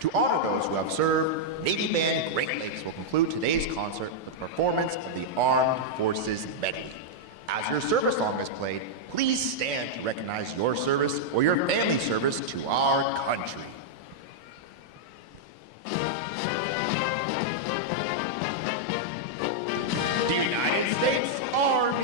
To honor those who have served, Navy Band Great Lakes will conclude today's concert with a performance of the Armed Forces Medley. As your service song is played, please stand to recognize your service or your family's service to our country. The United States Army.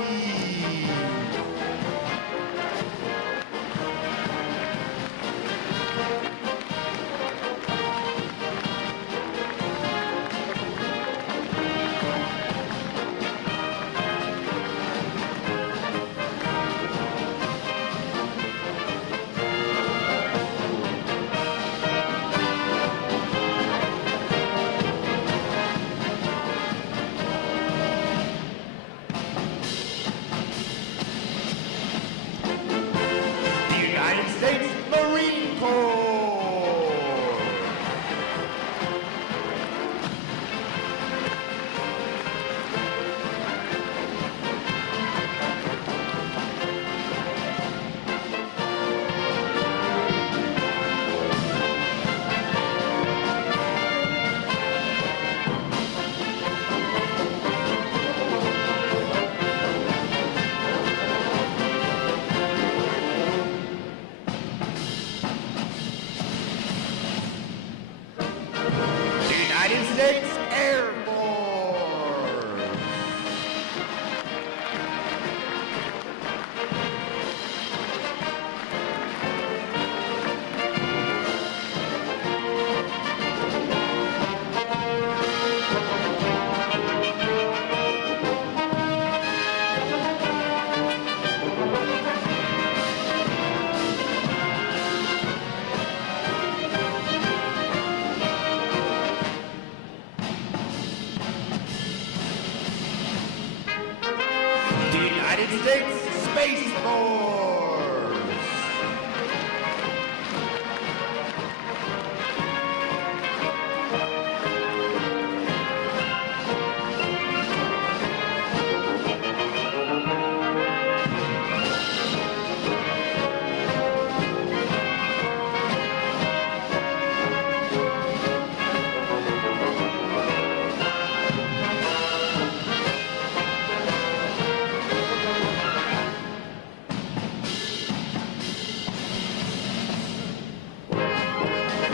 States Marine Corps. United States Air Force. United States Space Force.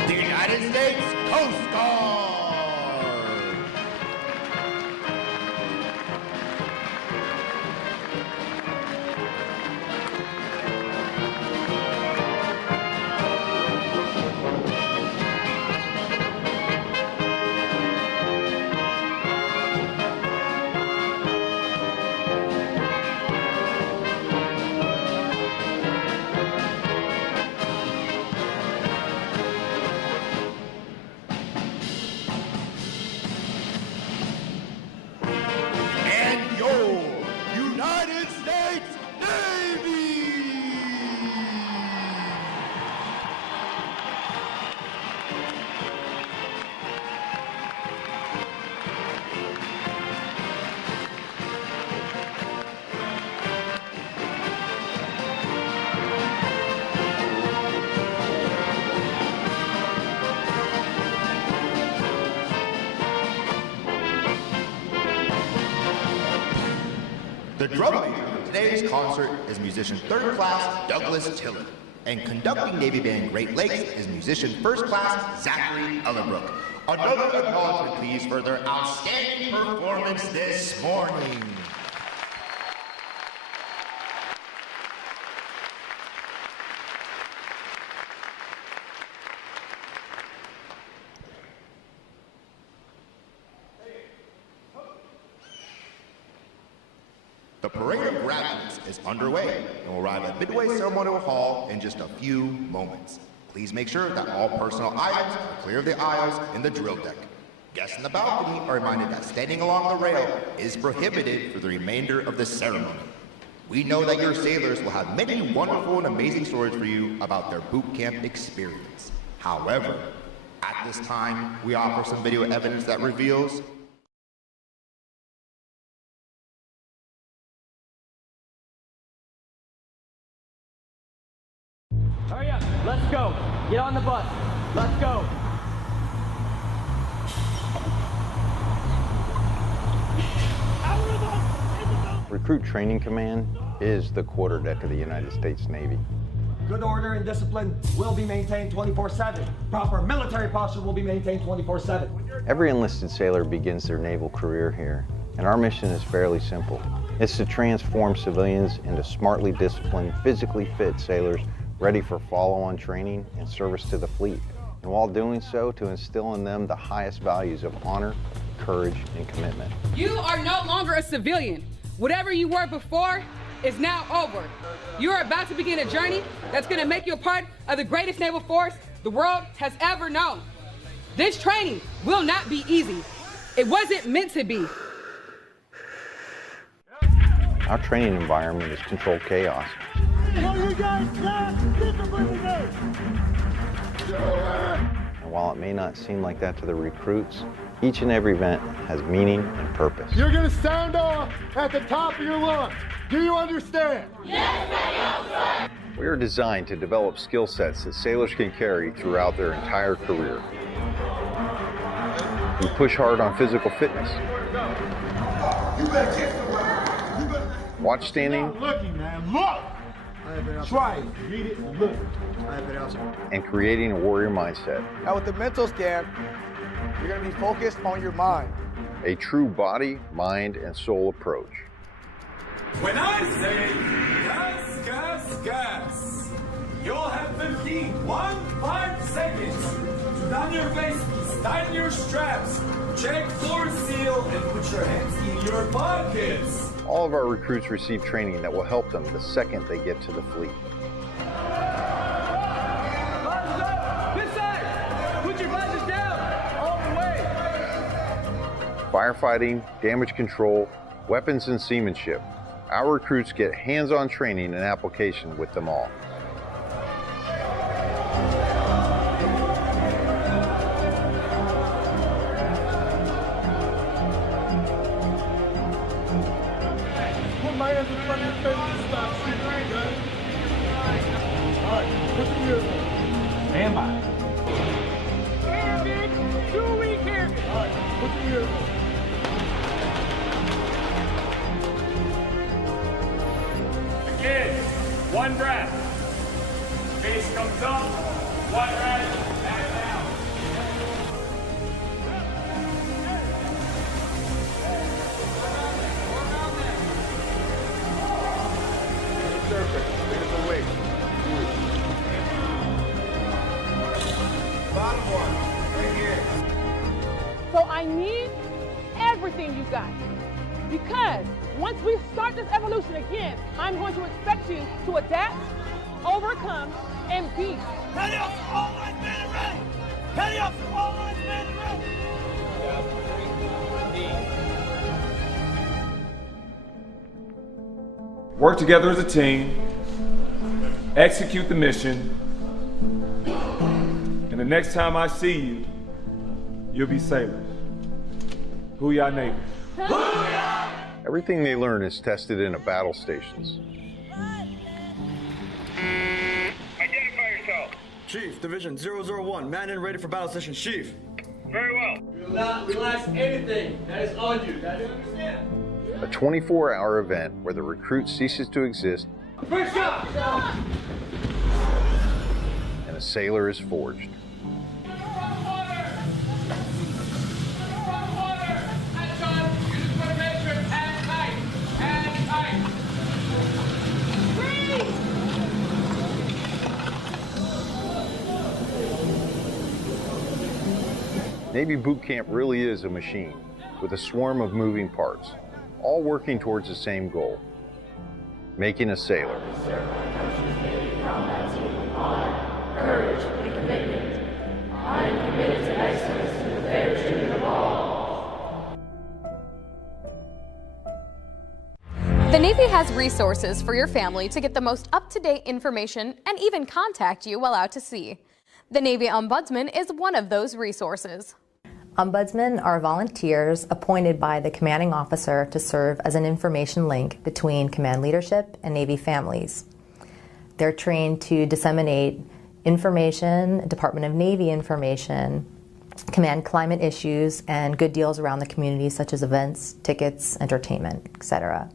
The United States Coast Guard. United States Navy! The drum major for today's concert is musician 3rd Class Douglas Tiller, and conducting Navy Band Great Lakes is musician 1st Class Zachary Ellerbrook. Another acknowledgement, please, for their outstanding performance this morning. The parade of graduates is underway and will arrive at Midway Ceremonial Hall in just a few moments. Please make sure that all personal items are clear of the aisles in the drill deck. Guests in the balcony are reminded that standing along the rail is prohibited for the remainder of the ceremony. We know that your sailors will have many wonderful and amazing stories for you about their boot camp experience. However, at this time, we offer some video evidence that reveals hurry up, let's go. Get on the bus. Let's go. Recruit Training Command is the quarterdeck of the United States Navy. Good order and discipline will be maintained 24/7. Proper military posture will be maintained 24/7. Every enlisted sailor begins their naval career here, and our mission is fairly simple. It's to transform civilians into smartly disciplined, physically fit sailors ready for follow-on training and service to the fleet. And while doing so, to instill in them the highest values of honor, courage, and commitment. You are no longer a civilian. Whatever you were before is now over. You are about to begin a journey that's going to make you a part of the greatest naval force the world has ever known. This training will not be easy. It wasn't meant to be. Our training environment is controlled chaos. And while it may not seem like that to the recruits, each and every event has meaning and purpose. You're going to sound off at the top of your lungs. Do you understand? Yes, sir. We are designed to develop skill sets that sailors can carry throughout their entire career. We push hard on physical fitness. Watch standing. Stop looking, man. Look! Try it. Read it and look. And creating a warrior mindset. Now with the mental scan, you're going to be focused on your mind. A true body, mind, and soul approach. When I say gas, gas, gas, you'll have 5 seconds to down your face, tighten your straps, check floor seal, and put your hands in your pockets. All of our recruits receive training that will help them the second they get to the fleet. This side! Put your visors down! All the way! Firefighting, damage control, weapons and seamanship. Our recruits get hands-on training and application with them all. Put my hands in front of your face and stop shooting, okay? All right, put your ears on. Stand by. Airman, 2-week airman. All right, put your ears on. Again, one breath. Face comes up, one breath, and down. Bottom one, right here. So I need everything you got. Because once we start this evolution again, I'm going to expect you to adapt, overcome, and be. Ready up, all lines, man, and ready. Ready up, all lines, man, and ready. Work together as a team, execute the mission, and the next time I see you, you'll be sailors. Booyah Navy. Everything they learn is tested in battle stations. Identify yourself. Chief, Division 001, man and ready for battle session. Chief. Very well. We will not relax anything that is on you. Now, do you understand? A 24-hour event where the recruit ceases to exist First shot! and a sailor is forged. Navy boot camp really is a machine with a swarm of moving parts, all working towards the same goal, making a sailor. Courage and commitment. I am committed to excellence and the fair treatment of all. The Navy has resources for your family to get the most up-to-date information and even contact you while out to sea. The Navy Ombudsman is one of those resources. Ombudsmen are volunteers appointed by the commanding officer to serve as an information link between command leadership and Navy families. They're trained to disseminate information, Department of Navy information, command climate issues, and good deals around the community such as events, tickets, entertainment, etc.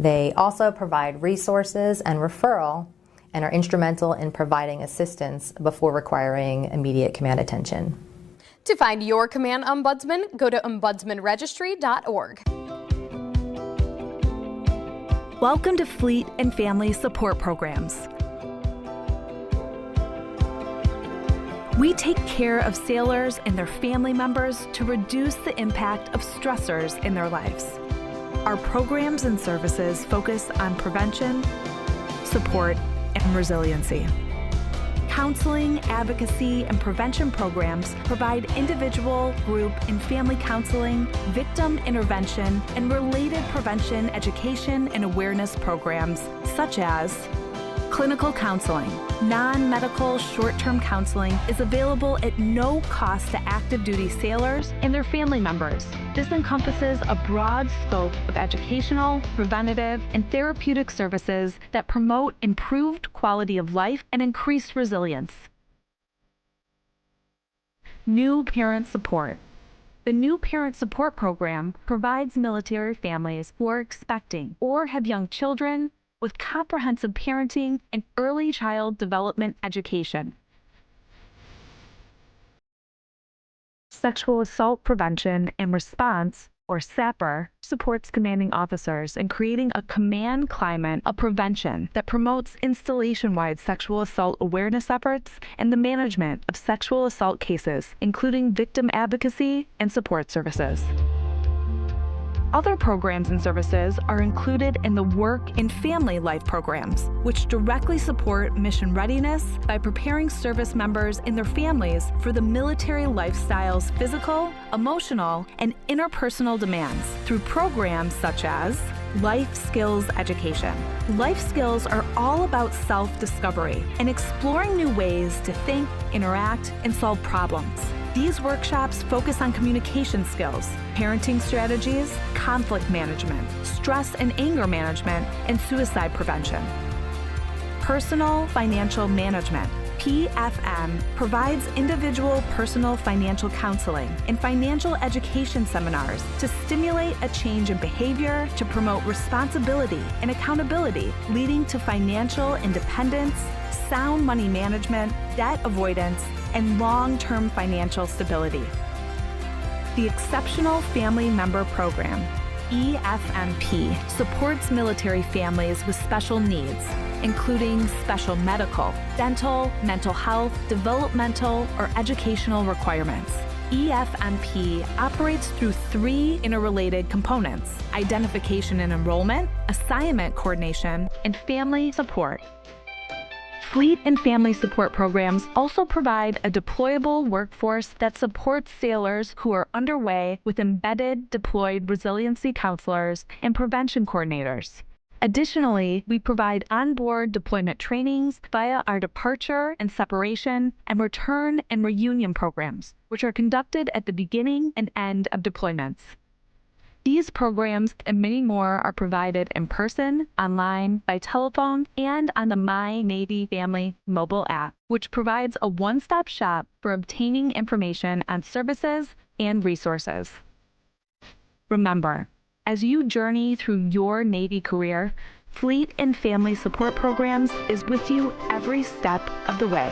They also provide resources and referral and are instrumental in providing assistance before requiring immediate command attention. To find your command ombudsman, go to ombudsmanregistry.org. Welcome to Fleet and Family Support Programs. We take care of sailors and their family members to reduce the impact of stressors in their lives. Our programs and services focus on prevention, support, and resiliency. Counseling, advocacy, and prevention programs provide individual, group, and family counseling, victim intervention, and related prevention, education, and awareness programs such as clinical counseling. Non-medical short-term counseling is available at no cost to active duty sailors and their family members. This encompasses a broad scope of educational, preventative, and therapeutic services that promote improved quality of life and increased resilience. New Parent Support. The New Parent Support Program provides military families who are expecting or have young children with comprehensive parenting and early child development education. Sexual Assault Prevention and Response, or SAPR, supports commanding officers in creating a command climate of prevention that promotes installation-wide sexual assault awareness efforts and the management of sexual assault cases, including victim advocacy and support services. Other programs and services are included in the Work and Family Life programs, which directly support mission readiness by preparing service members and their families for the military lifestyle's physical, emotional, and interpersonal demands through programs such as Life Skills Education. Life skills are all about self-discovery and exploring new ways to think, interact, and solve problems. These workshops focus on communication skills, parenting strategies, conflict management, stress and anger management, and suicide prevention. Personal Financial Management, PFM, provides individual personal financial counseling and financial education seminars to stimulate a change in behavior to promote responsibility and accountability, leading to financial independence, sound money management, debt avoidance, and long-term financial stability. The Exceptional Family Member Program, EFMP, supports military families with special needs, including special medical, dental, mental health, developmental, or educational requirements. EFMP operates through 3 interrelated components: identification and enrollment, assignment coordination, and family support. Fleet and family support programs also provide a deployable workforce that supports sailors who are underway with embedded deployed resiliency counselors and prevention coordinators. Additionally, we provide onboard deployment trainings via our departure and separation and return and reunion programs, which are conducted at the beginning and end of deployments. These programs and many more are provided in person, online, by telephone, and on the My Navy Family mobile app, which provides a one-stop shop for obtaining information on services and resources. Remember, as you journey through your Navy career, Fleet and Family Support Programs is with you every step of the way.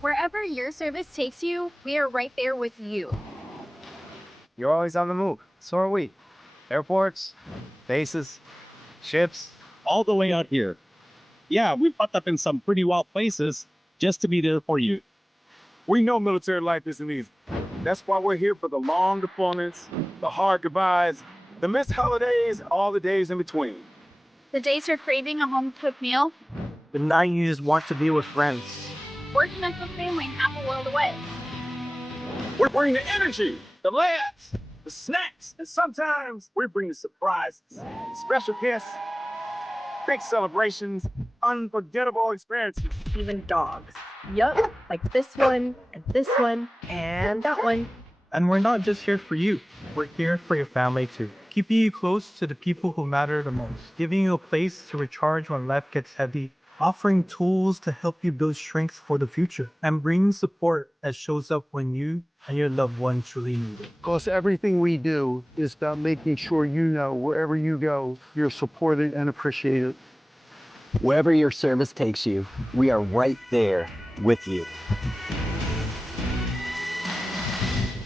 Wherever your service takes you, we are right there with you. You're always on the move. So are we. Airports, bases, ships, all the way out here. Yeah, we popped up in some pretty wild places just to be there for you. We know military life isn't easy. That's why we're here for the long deployments, the hard goodbyes, the missed holidays, all the days in between. The days you're craving a home-cooked meal. The night you just want to be with friends. Working with the family half a world away. We bring the energy, the laughs, the snacks, and sometimes we bring the surprises. Special guests, big celebrations, unforgettable experiences. Even dogs. Yup, like this one, and that one. And we're not just here for you. We're here for your family too. keeping you close to the people who matter the most, giving you a place to recharge when life gets heavy, offering tools to help you build strength for the future, and bringing support that shows up when you and your loved one truly need it. Because everything we do is about making sure you know wherever you go, you're supported and appreciated. Wherever your service takes you, we are right there with you.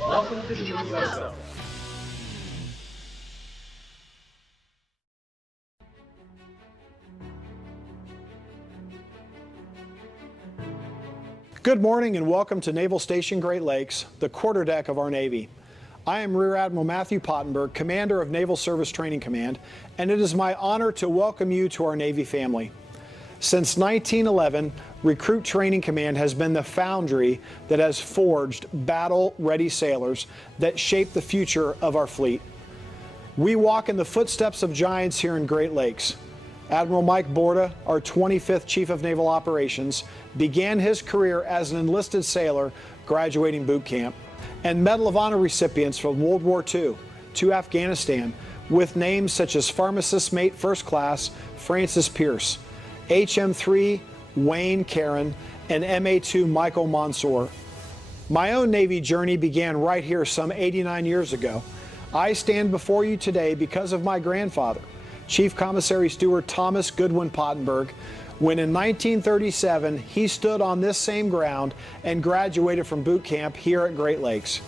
Welcome to the USO. Good morning and welcome to Naval Station Great Lakes, the quarterdeck of our Navy. I am Rear Admiral Matthew Pottenberg, Commander of Naval Service Training Command, and it is my honor to welcome you to our Navy family. Since 1911, Recruit Training Command has been the foundry that has forged battle-ready sailors that shape the future of our fleet. We walk in the footsteps of giants here in Great Lakes. Admiral Mike Borda, our 25th Chief of Naval Operations, began his career as an enlisted sailor graduating boot camp, and Medal of Honor recipients from World War II to Afghanistan with names such as Pharmacist Mate First Class Francis Pierce, HM3 Wayne Caron, and MA2 Michael Mansour. My own Navy journey began right here some 89 years ago. I stand before you today because of my grandfather, Chief Commissary Steward Thomas Goodwin Pottenberg, when in 1937 he stood on this same ground and graduated from boot camp here at Great Lakes.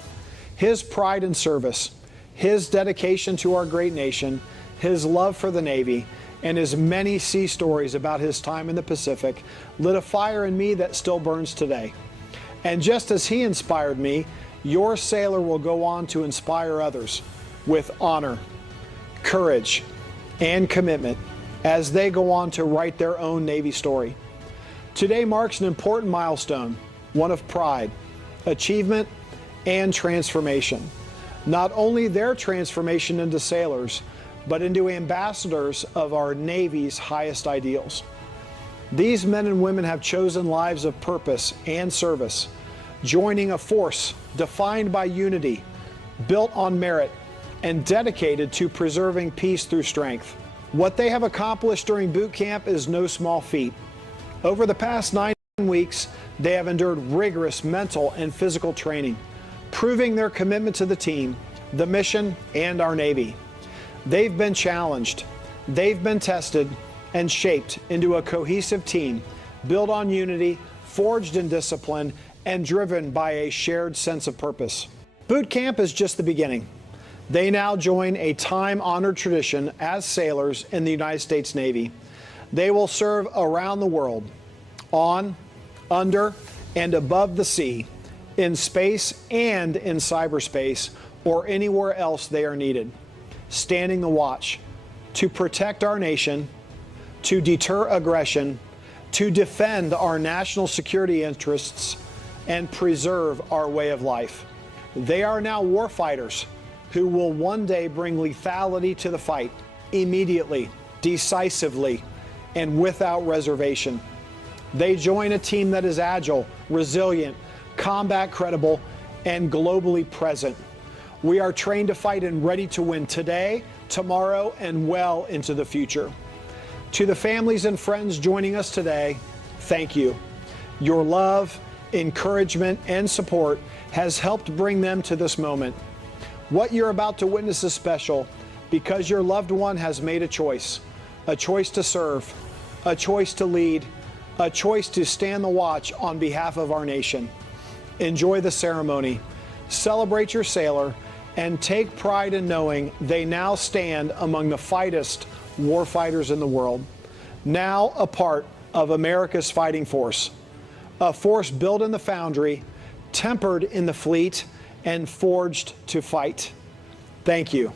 His pride in service, his dedication to our great nation, his love for the Navy, and his many sea stories about his time in the Pacific lit a fire in me that still burns today. And just as he inspired me, your sailor will go on to inspire others with honor, courage, and commitment as they go on to write their own Navy story. Today marks an important milestone, one of pride, achievement, and transformation. Not only their transformation into sailors, but into ambassadors of our Navy's highest ideals. These men and women have chosen lives of purpose and service, joining a force defined by unity, built on merit, and dedicated to preserving peace through strength. What they have accomplished during boot camp is no small feat. Over the past 9 weeks, they have endured rigorous mental and physical training, proving their commitment to the team, the mission, and our Navy. They've been challenged, they've been tested, and shaped into a cohesive team, built on unity, forged in discipline, and driven by a shared sense of purpose. Boot camp is just the beginning. They now join a time-honored tradition as sailors in the United States Navy. They will serve around the world, on, under, and above the sea, in space and in cyberspace, or anywhere else they are needed, standing the watch to protect our nation, to deter aggression, to defend our national security interests, and preserve our way of life. They are now warfighters who will one day bring lethality to the fight, immediately, decisively, and without reservation. They join a team that is agile, resilient, combat credible, and globally present. We are trained to fight and ready to win today, tomorrow, and well into the future. To the families and friends joining us today, thank you. Your love, encouragement, and support has helped bring them to this moment. What you're about to witness is special because your loved one has made a choice to serve, a choice to lead, a choice to stand the watch on behalf of our nation. Enjoy the ceremony, celebrate your sailor, and take pride in knowing they now stand among the finest warfighters in the world, now a part of America's fighting force, a force built in the foundry, tempered in the fleet, and forged to fight. Thank you.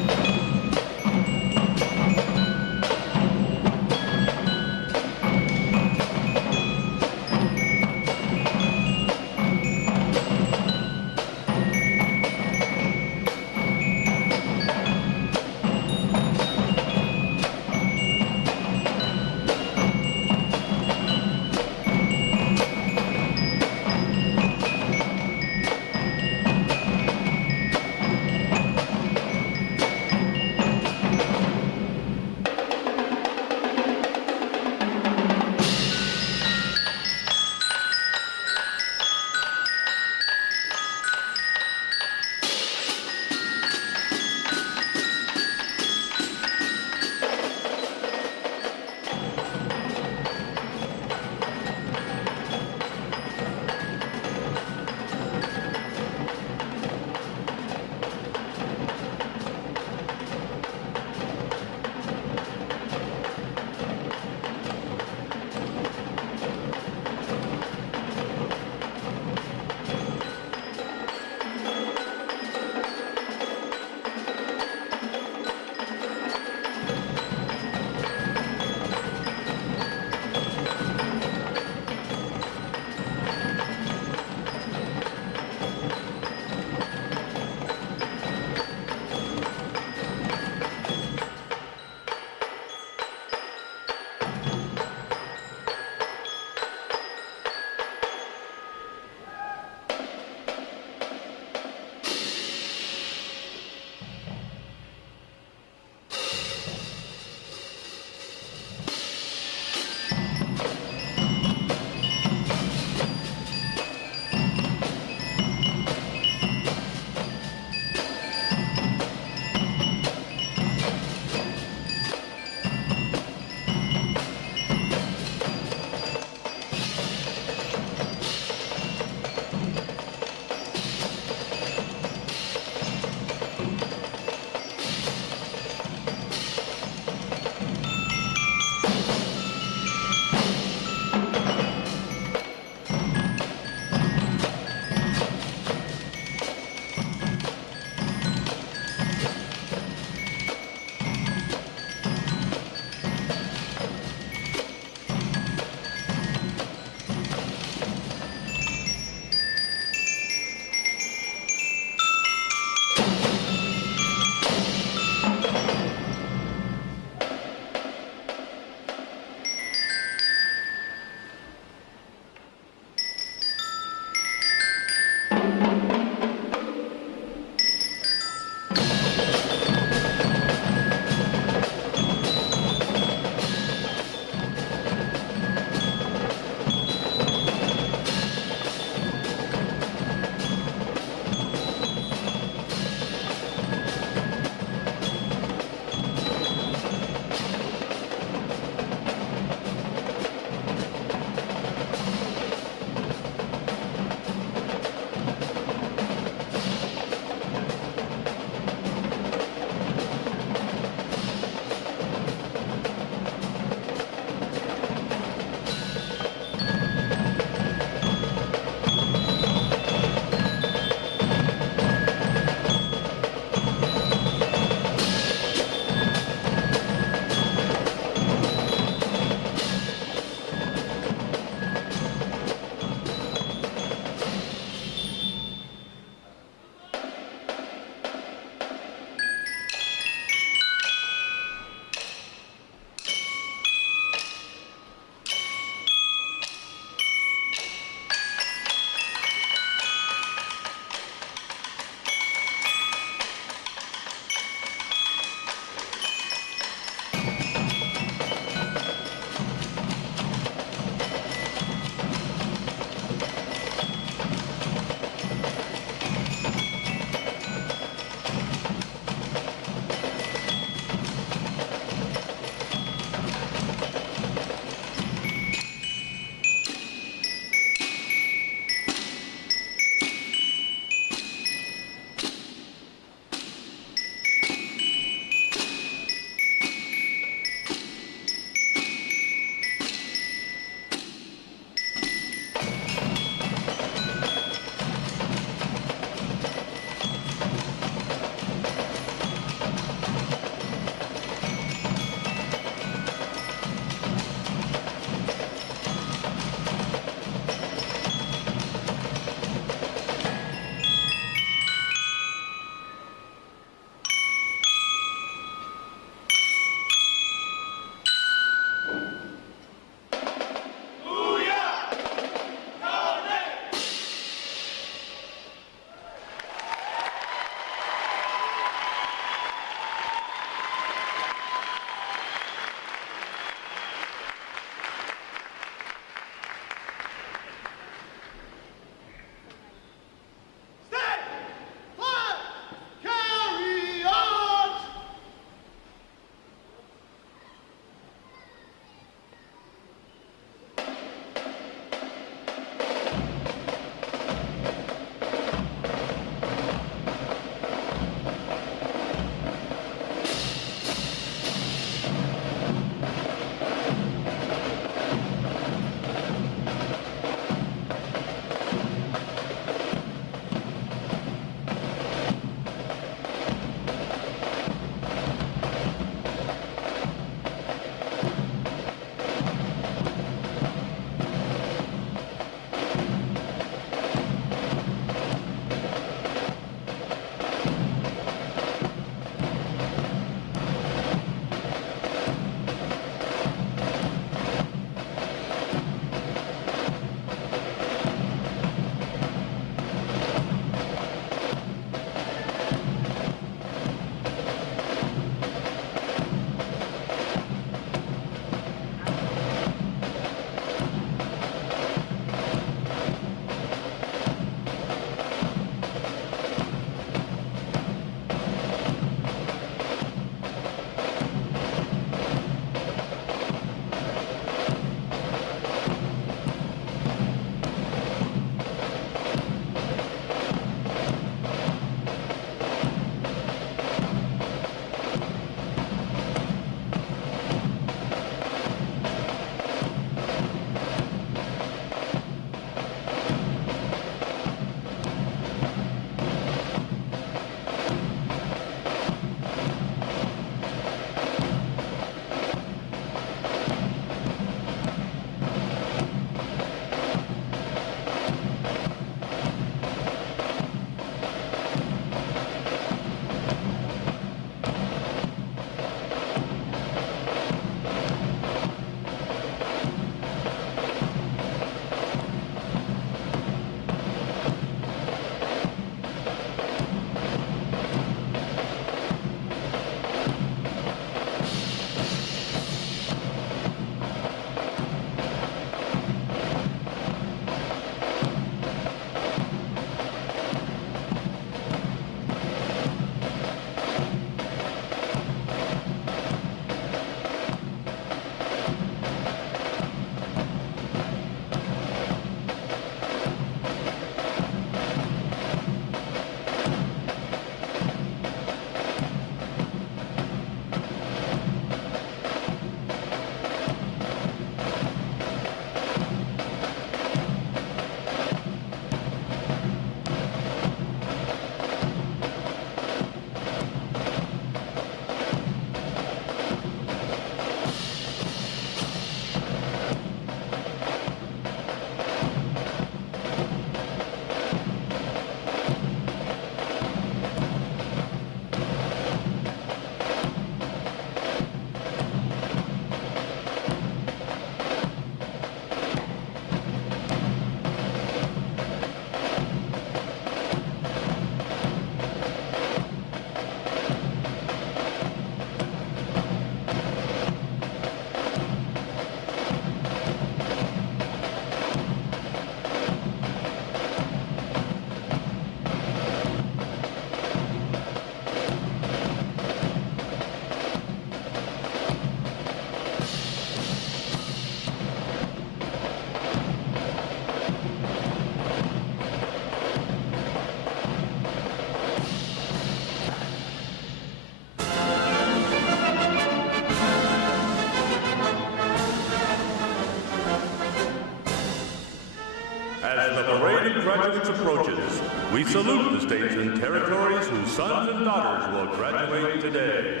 As the parade of graduates approaches, we salute the states and territories whose sons and daughters will graduate today.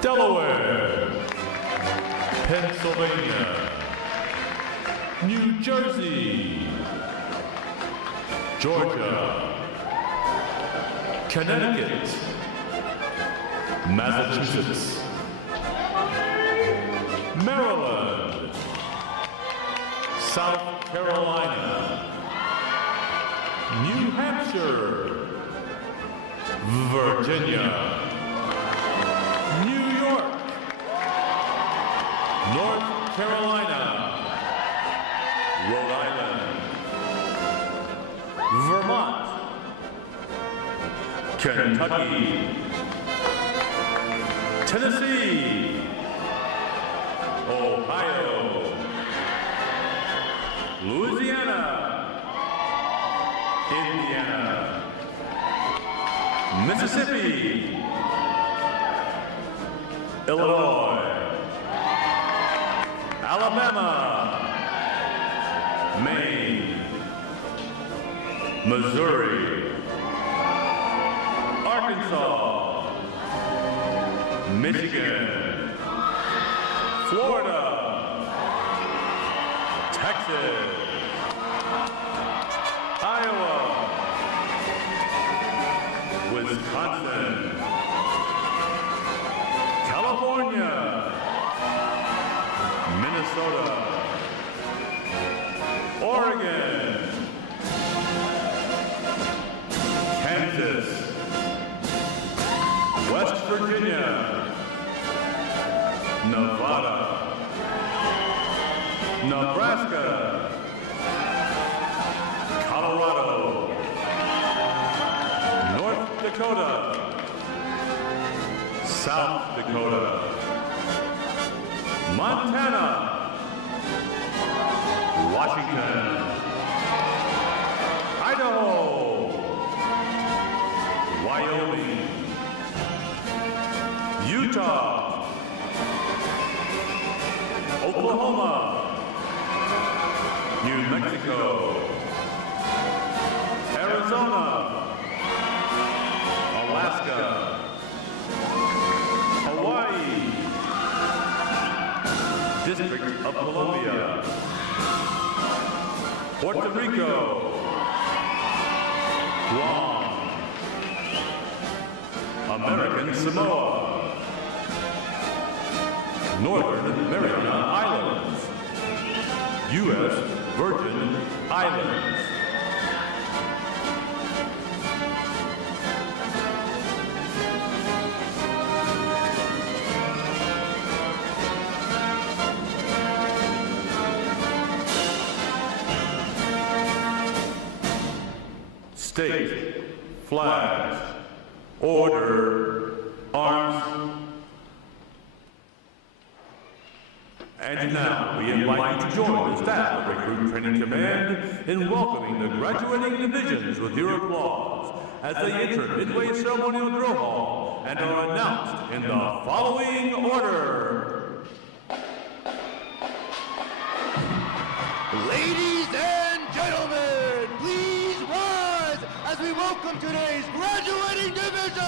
Delaware, Pennsylvania, New Jersey, Georgia, Connecticut, Massachusetts, Maryland, South Carolina, New Hampshire, Virginia, New York, North Carolina, Rhode Island, Vermont, Kentucky, Tennessee, Ohio, Louisiana, Indiana, Mississippi, Illinois, Alabama, Maine, Missouri, Arkansas, Michigan, Florida, Texas, Iowa, Wisconsin, California, Minnesota, Oregon, Kansas, West Virginia, Nevada, Nebraska, Colorado, North Dakota, South Dakota, Montana, Washington, Idaho, Wyoming, Utah, Oklahoma, New Mexico, Arizona, Alaska, Hawaii, District of Columbia, Puerto Rico, Guam, American Samoa, Northern Mariana Islands, U.S. Virgin Islands. State, flags, order, arms. And now we invite you to join the staff of Recruit Training Command in welcoming the graduating divisions with your applause as they enter Midway Ceremonial Drill Hall and are announced in the following order. Ladies and gentlemen, please rise as we welcome today's graduating division!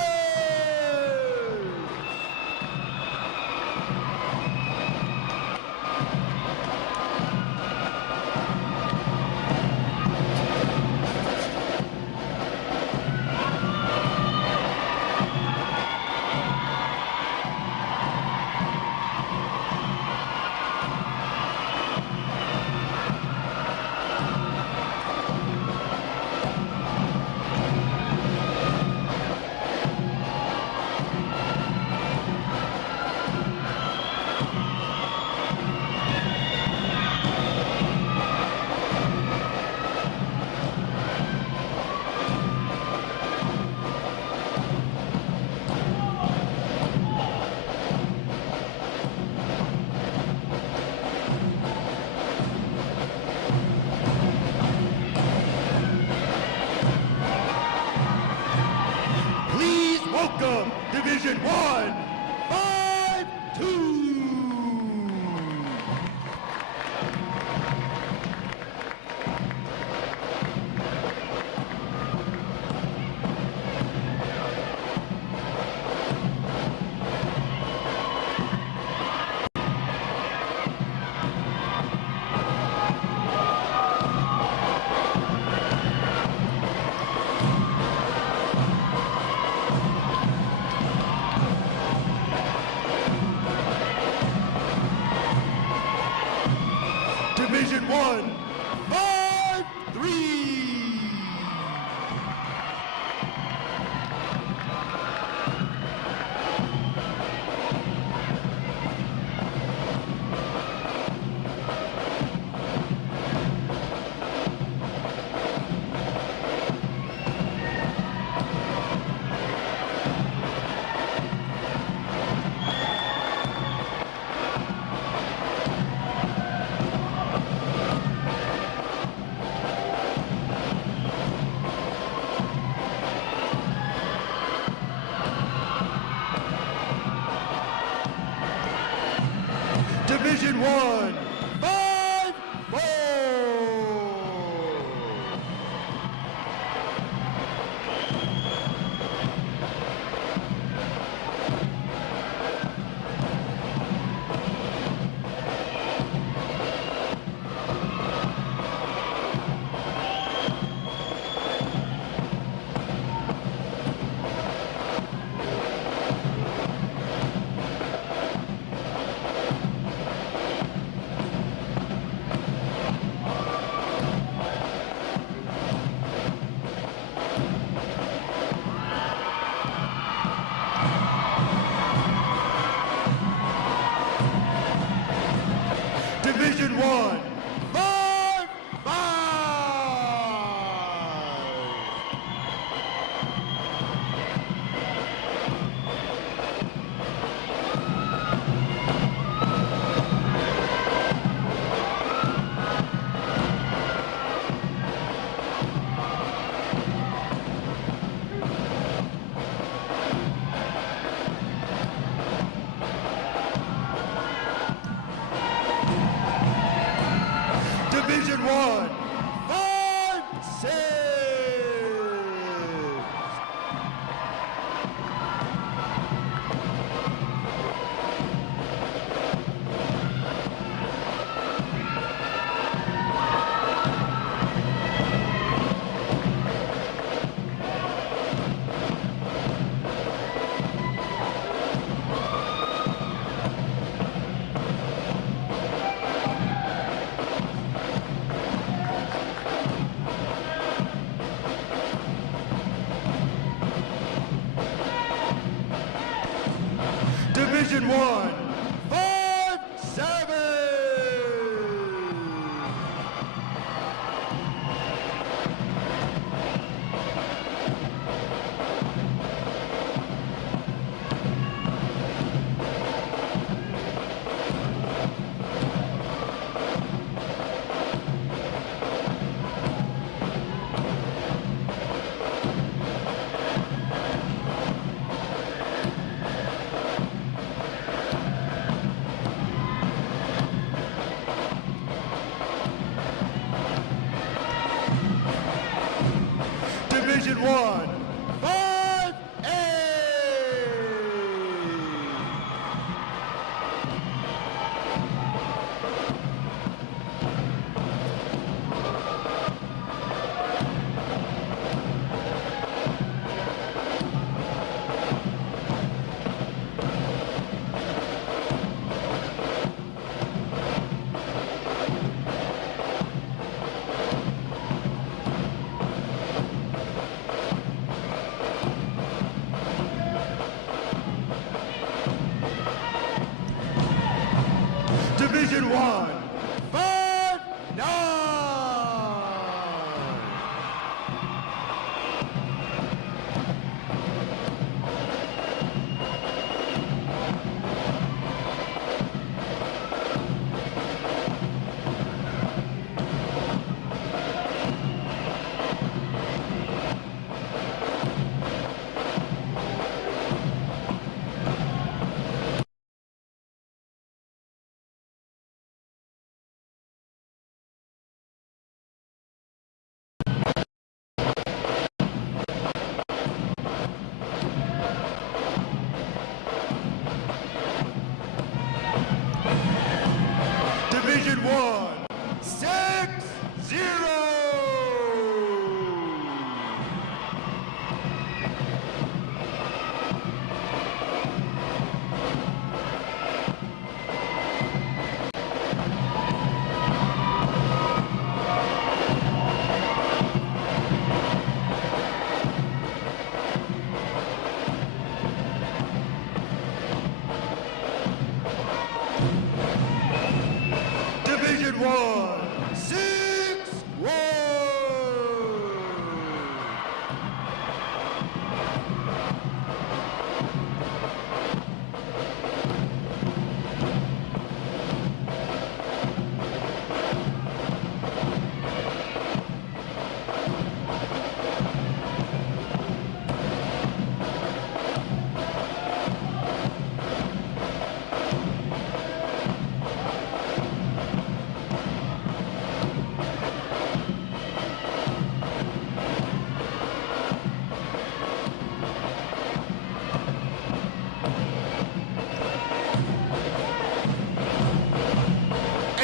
1, 5, 3. Division 1, 5, 4. Division 1, 5, 5. Division 1, 5, 6. Division 1, 5, 7. Division 1, 5, 8. Division 1, 5, 9. Division 1, 6, 0.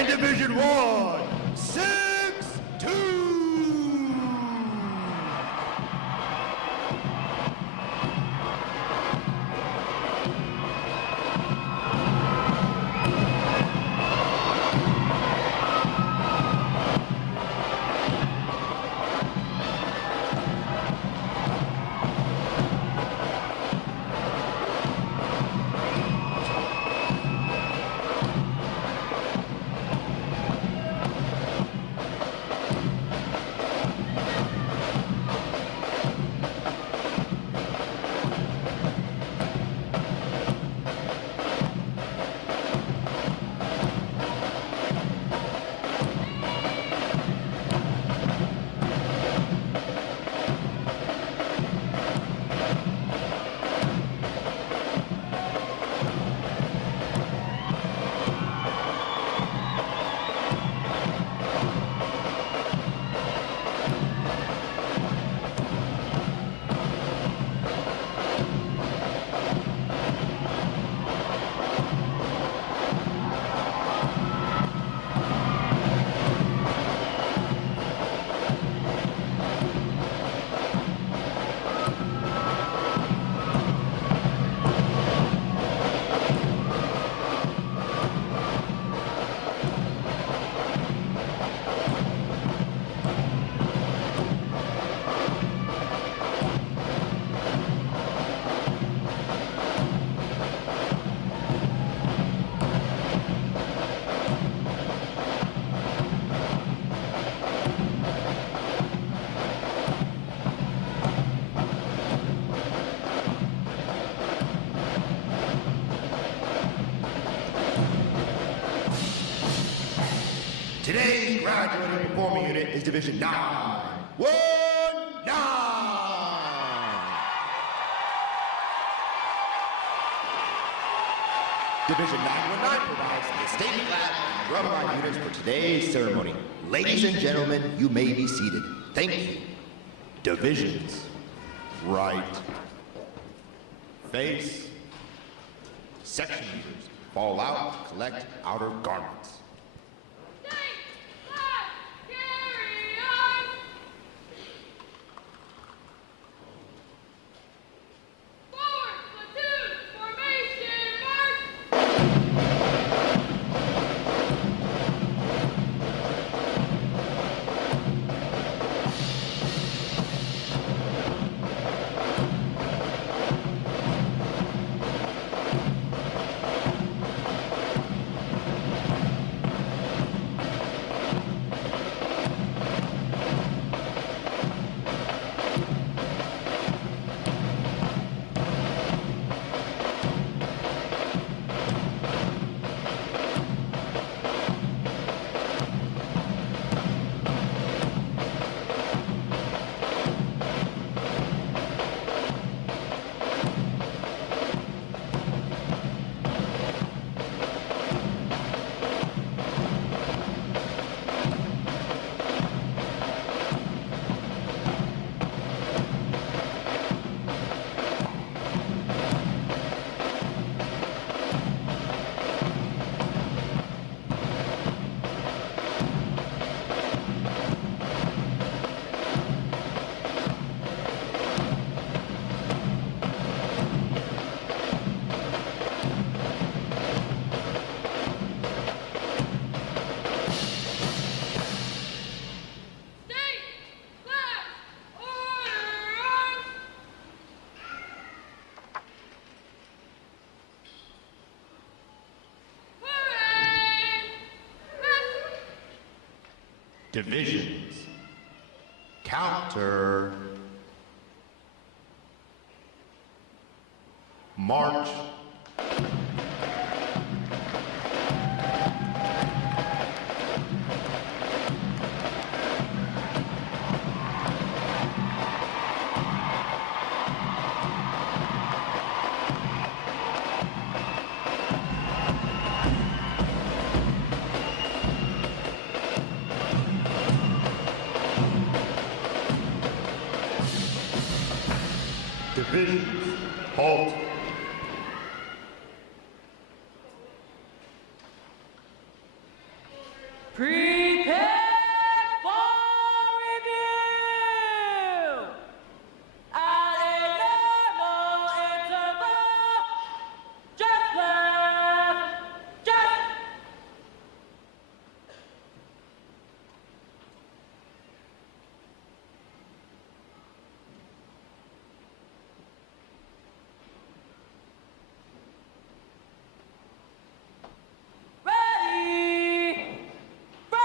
And Division 1, 6-2. Today's graduating performing unit is Division 9. 1-9! Division 919 provides the statement lab and rubber line units for today's ceremony. Ladies and gentlemen, you may be seated. Thank you. Divisions. Right. Face. Section leaders. Fall out, collect outer garments. Divisions. Counter. March. Divisions, halt. Prepare for review! At a normal interval, just left, just. Ready, front,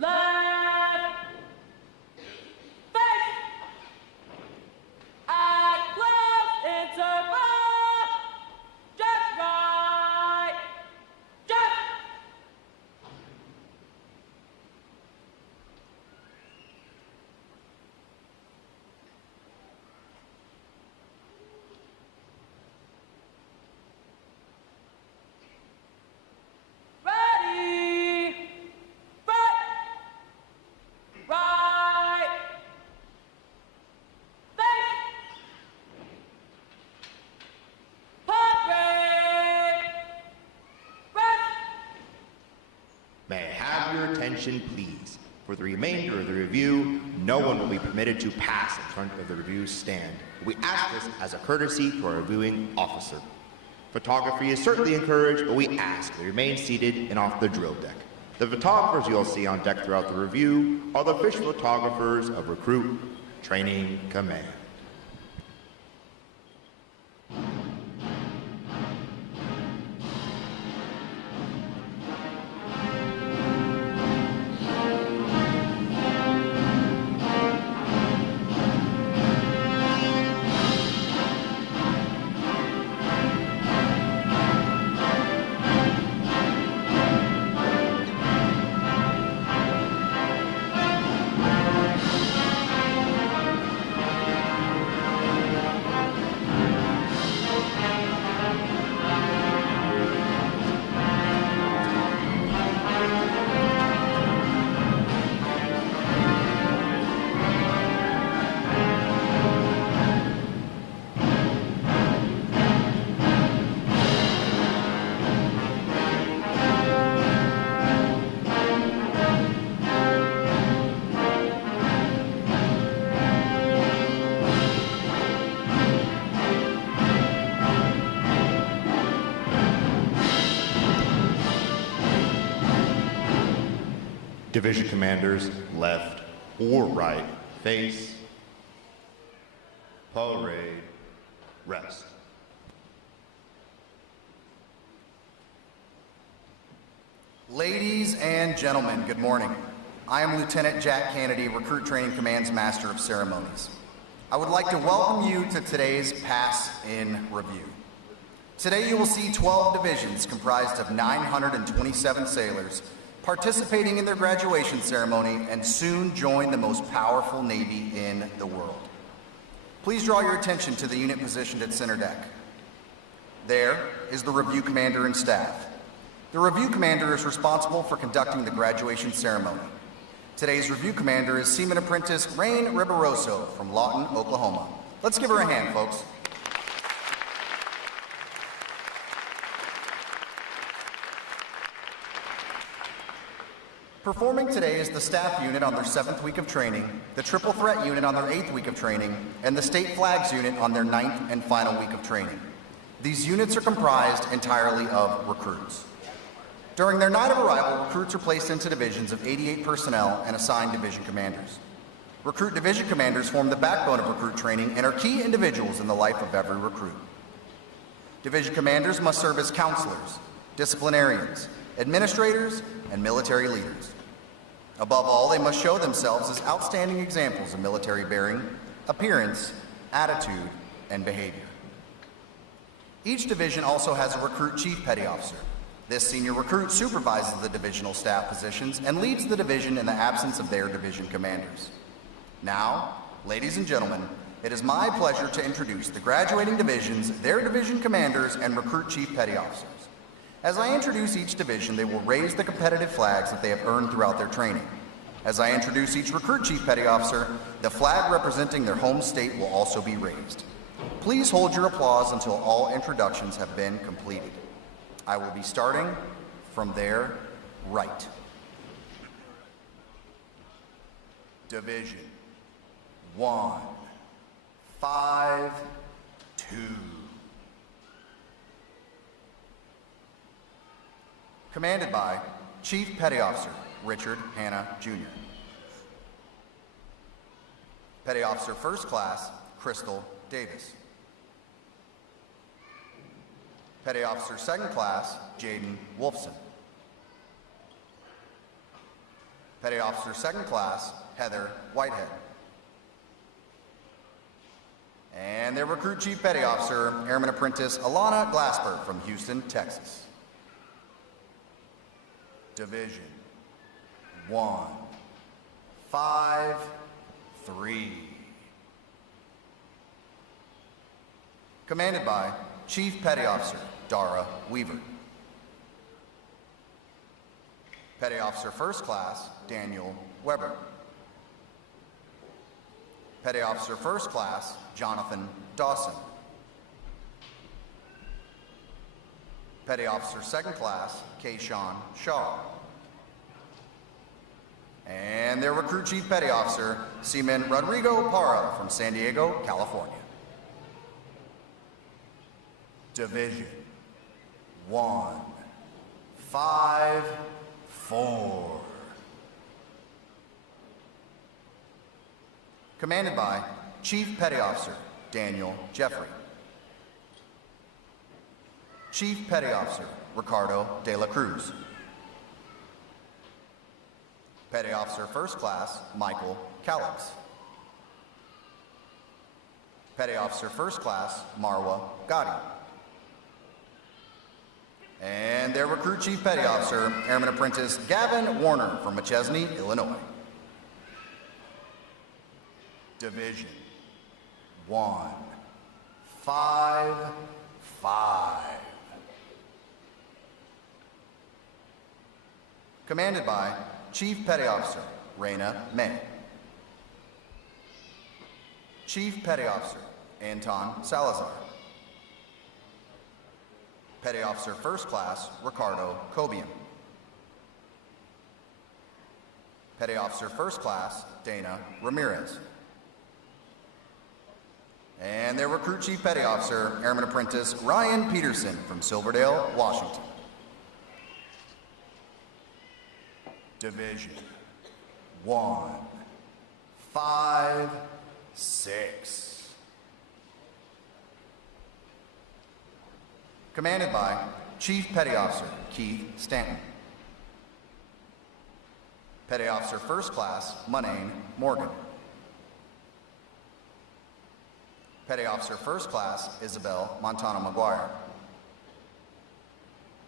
left, face, at close interval, just right, just. Ready, front, right, face, pop break, rest. May I have your attention, please? For the remainder of the review, no one will be permitted to pass in front of the review stand. We ask this as a courtesy to our reviewing officer. Photography is certainly encouraged, but we ask they remain seated and off the drill deck. The photographers you'll see on deck throughout the review are the official photographers of Recruit Training Command. Division commanders, left or right, face, parade, rest. Ladies and gentlemen, good morning. I am Lieutenant Jack Kennedy, Recruit Training Command's Master of Ceremonies. I would like to welcome you to today's Pass in Review. Today you will see 12 divisions comprised of 927 sailors participating in their graduation ceremony and soon join the most powerful Navy in the world. Please draw your attention to the unit positioned at center deck. There is the Review Commander and staff. The Review Commander is responsible for conducting the graduation ceremony. Today's Review Commander is Seaman Apprentice Rain Riberoso from Lawton, Oklahoma. Let's give her a hand, folks. Performing today is the staff unit on their 7th week of training, the triple threat unit on their 8th week of training, and the state flags unit on their 9th and final week of training. These units are comprised entirely of recruits. During their night of arrival, recruits are placed into divisions of 88 personnel and assigned division commanders. Recruit division commanders form the backbone of recruit training and are key individuals in the life of every recruit. Division commanders must serve as counselors, disciplinarians, administrators, and military leaders. Above all, they must show themselves as outstanding examples of military bearing, appearance, attitude, and behavior. Each division also has a recruit chief petty officer. This senior recruit supervises the divisional staff positions and leads the division in the absence of their division commanders. Now, ladies and gentlemen, it is my pleasure to introduce the graduating divisions, their division commanders, and recruit chief petty officers. As I introduce each division, they will raise the competitive flags that they have earned throughout their training. As I introduce each recruit chief petty officer, the flag representing their home state will also be raised. Please hold your applause until all introductions have been completed. I will be starting from their right. Division 1, 5, 2. Commanded by Chief Petty Officer Richard Hanna, Jr. Petty Officer First Class Crystal Davis. Petty Officer Second Class Jaden Wolfson. Petty Officer Second Class Heather Whitehead. And their Recruit Chief Petty Officer, Airman Apprentice Alana Glasper from Houston, Texas. Division 1, 5, 3. Commanded by Chief Petty Officer Dara Weaver. Petty Officer First Class Daniel Weber. Petty Officer First Class Jonathan Dawson. Petty Officer Second Class Kayshawn Shaw. And their Recruit Chief Petty Officer Seaman Rodrigo Parra from San Diego, California. Division 1, 5, 4. Commanded by Chief Petty Officer Daniel Jeffrey. Chief Petty Officer Ricardo De La Cruz. Petty Officer First Class Michael Calix. Petty Officer First Class Marwa Gotti. And their Recruit Chief Petty Officer, Airman Apprentice Gavin Warner from McChesney, Illinois. Division 1, 5, 5. Commanded by Chief Petty Officer Raina May. Chief Petty Officer Anton Salazar. Petty Officer First Class Ricardo Cobian. Petty Officer First Class Dana Ramirez. And their Recruit Chief Petty Officer, Airman Apprentice Ryan Peterson from Silverdale, Washington. Division 1, 5, 6. Commanded by Chief Petty Officer Keith Stanton. Petty Officer First Class Munane Morgan. Petty Officer First Class Isabel Montano McGuire.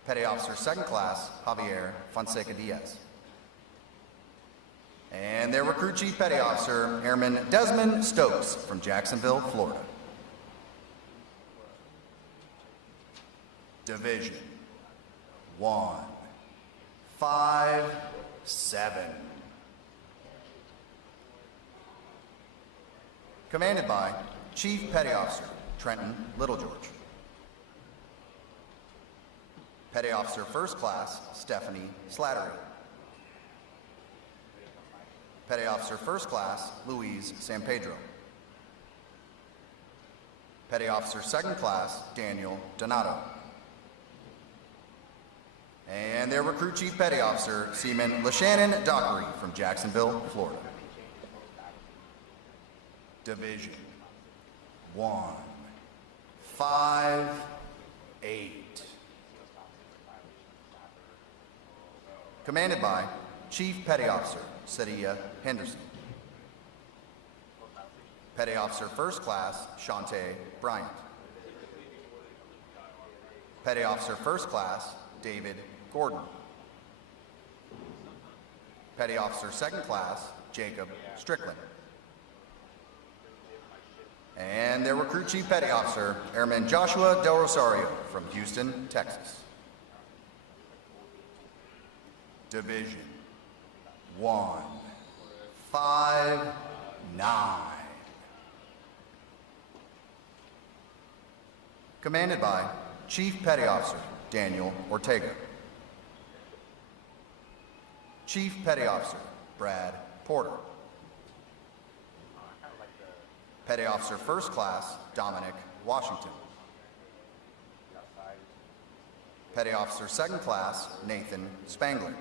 Petty Officer Second Class Javier Fonseca Diaz. And their Recruit Chief Petty Officer Airman Desmond Stokes from Jacksonville, Florida. Division 1, 5, 7. Commanded by Chief Petty Officer Trenton Littlegeorge. Petty Officer First Class Stephanie Slattery. Petty Officer First Class Louise San Pedro. Petty Officer Second Class Daniel Donato. And their Recruit Chief Petty Officer Seaman LaShannon Dockery from Jacksonville, Florida. Division 1, 5, 8. Commanded by Chief Petty Officer Sadia Henderson. Petty Officer First Class Shantae Bryant. Petty Officer First Class David Gordon. Petty Officer Second Class Jacob Strickland. And their Recruit Chief Petty Officer Airman Joshua Del Rosario from Houston, Texas. Division 1, 5, 9. Commanded by Chief Petty Officer Daniel Ortega. Chief Petty Officer Brad Porter. Petty Officer First Class Dominic Washington. Petty Officer Second Class Nathan Spangler.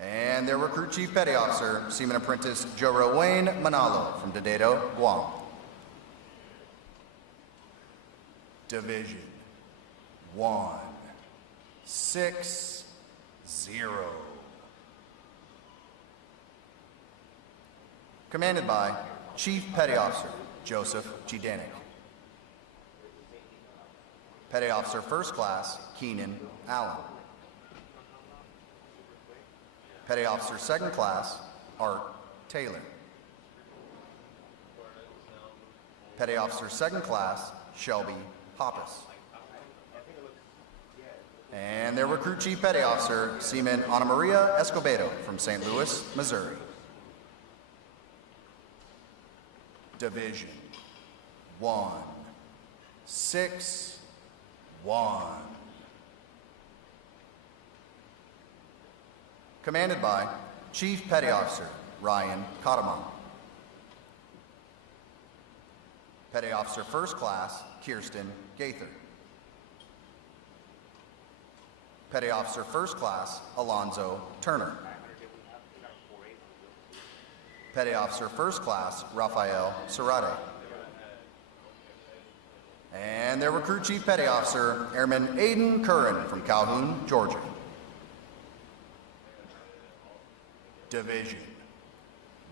And their Recruit Chief Petty Officer, Seaman Apprentice Joro Wayne Manalo from Dededo, Guam. Division 160. Commanded by Chief Petty Officer Joseph G. Danek. Petty Officer First Class Keenan Allen. Petty Officer Second Class Art Taylor. Petty Officer Second Class Shelby Hoppus. And their Recruit Chief Petty Officer, Seaman Ana Maria Escobedo from St. Louis, Missouri. Division 161. Commanded by Chief Petty Officer Ryan Kottaman. Petty Officer First Class Kirsten Gaither. Petty Officer First Class Alonzo Turner. Petty Officer First Class Rafael Serrate. And their Recruit Chief Petty Officer Airman Aiden Curran from Calhoun, Georgia. Division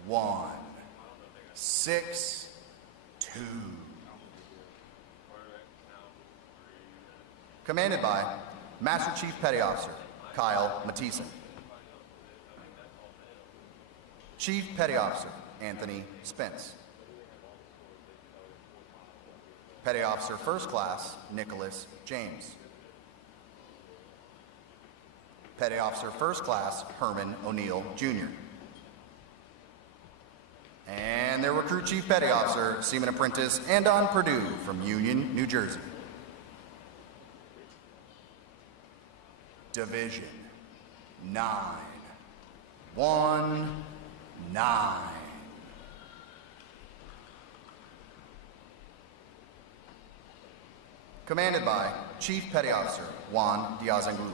162. Commanded by Master Chief Petty Officer Kyle Matison. Chief Petty Officer Anthony Spence. Petty Officer First Class Nicholas James. Petty Officer First Class Herman O'Neill Jr. And their Recruit Chief Petty Officer Seaman Apprentice Andon Perdue from Union, New Jersey. Division 919. Commanded by Chief Petty Officer Juan Diaz-Angulo.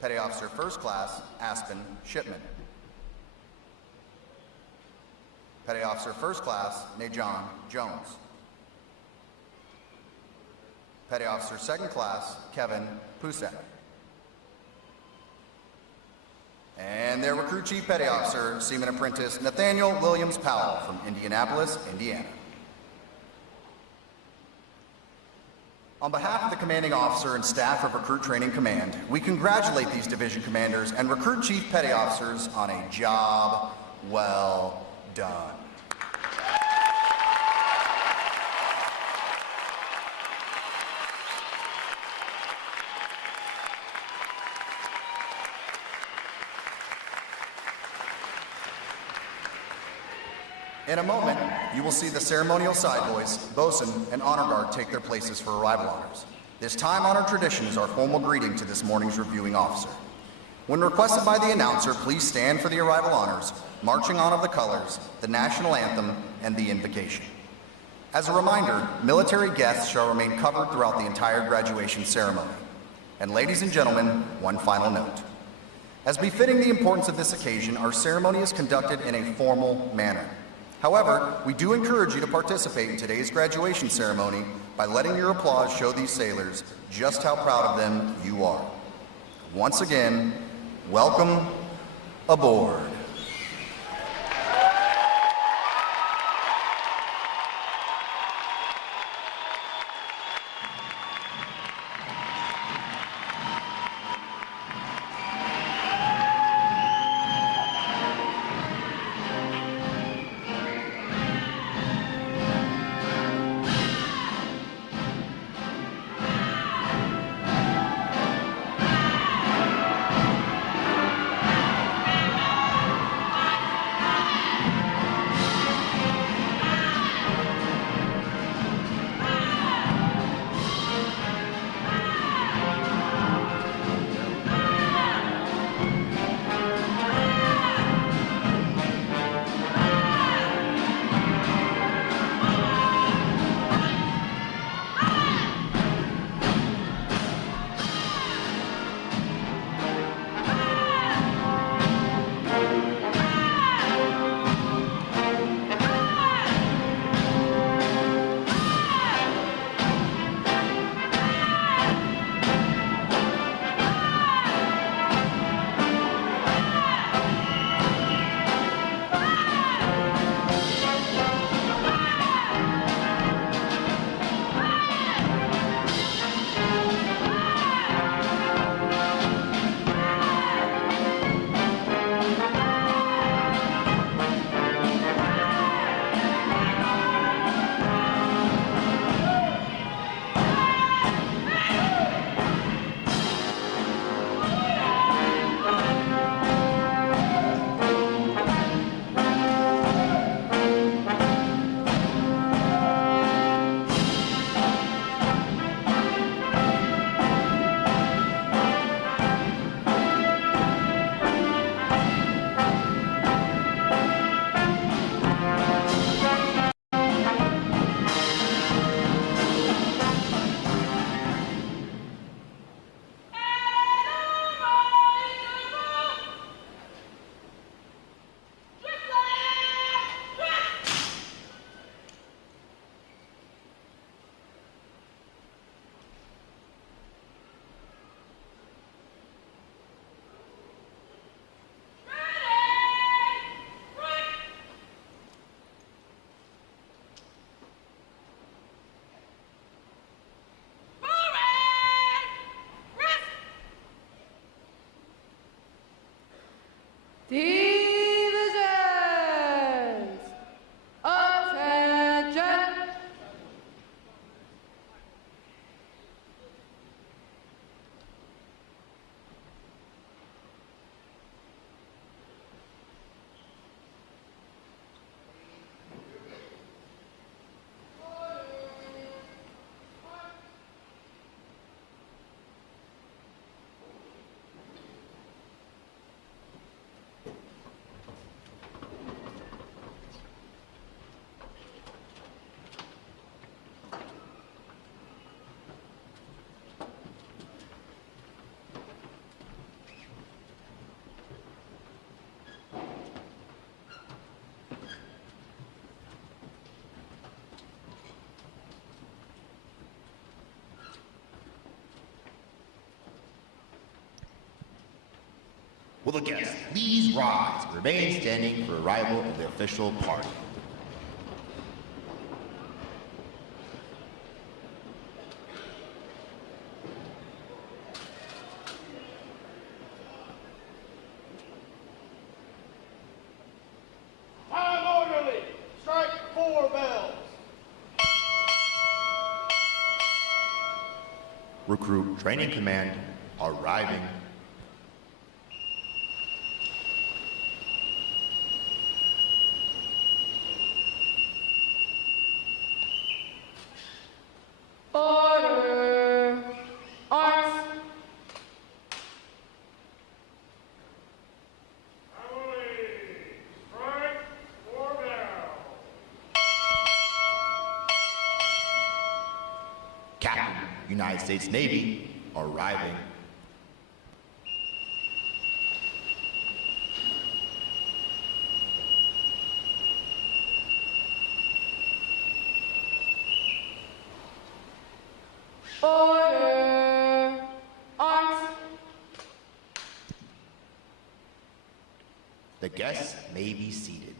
Petty Officer First Class Aspen Shipman. Petty Officer First Class Najon Jones. Petty Officer Second Class Kevin Pusek. And their Recruit Chief Petty Officer Seaman Apprentice Nathaniel Williams Powell from Indianapolis, Indiana. On behalf of the Commanding Officer and staff of Recruit Training Command, we congratulate these division commanders and Recruit Chief Petty Officers on a job well done. In a moment, you will see the ceremonial side boys, bosun, and honor guard take their places for arrival honors. This time-honored tradition is our formal greeting to this morning's reviewing officer. When requested by the announcer, please stand for the arrival honors, marching on of the colors, the national anthem, and the invocation. As a reminder, military guests shall remain covered throughout the entire graduation ceremony. And ladies and gentlemen, one final note. As befitting the importance of this occasion, our ceremony is conducted in a formal manner. However, we do encourage you to participate in today's graduation ceremony by letting your applause show these sailors just how proud of them you are. Once again, welcome aboard. Will the guests please rise and remain standing for arrival of the official party? Time orderly! Strike 4 bells! Recruit Training Command arriving. Order! Arms! Captain, United States Navy, arriving. Order! Arms! The guests may be seated.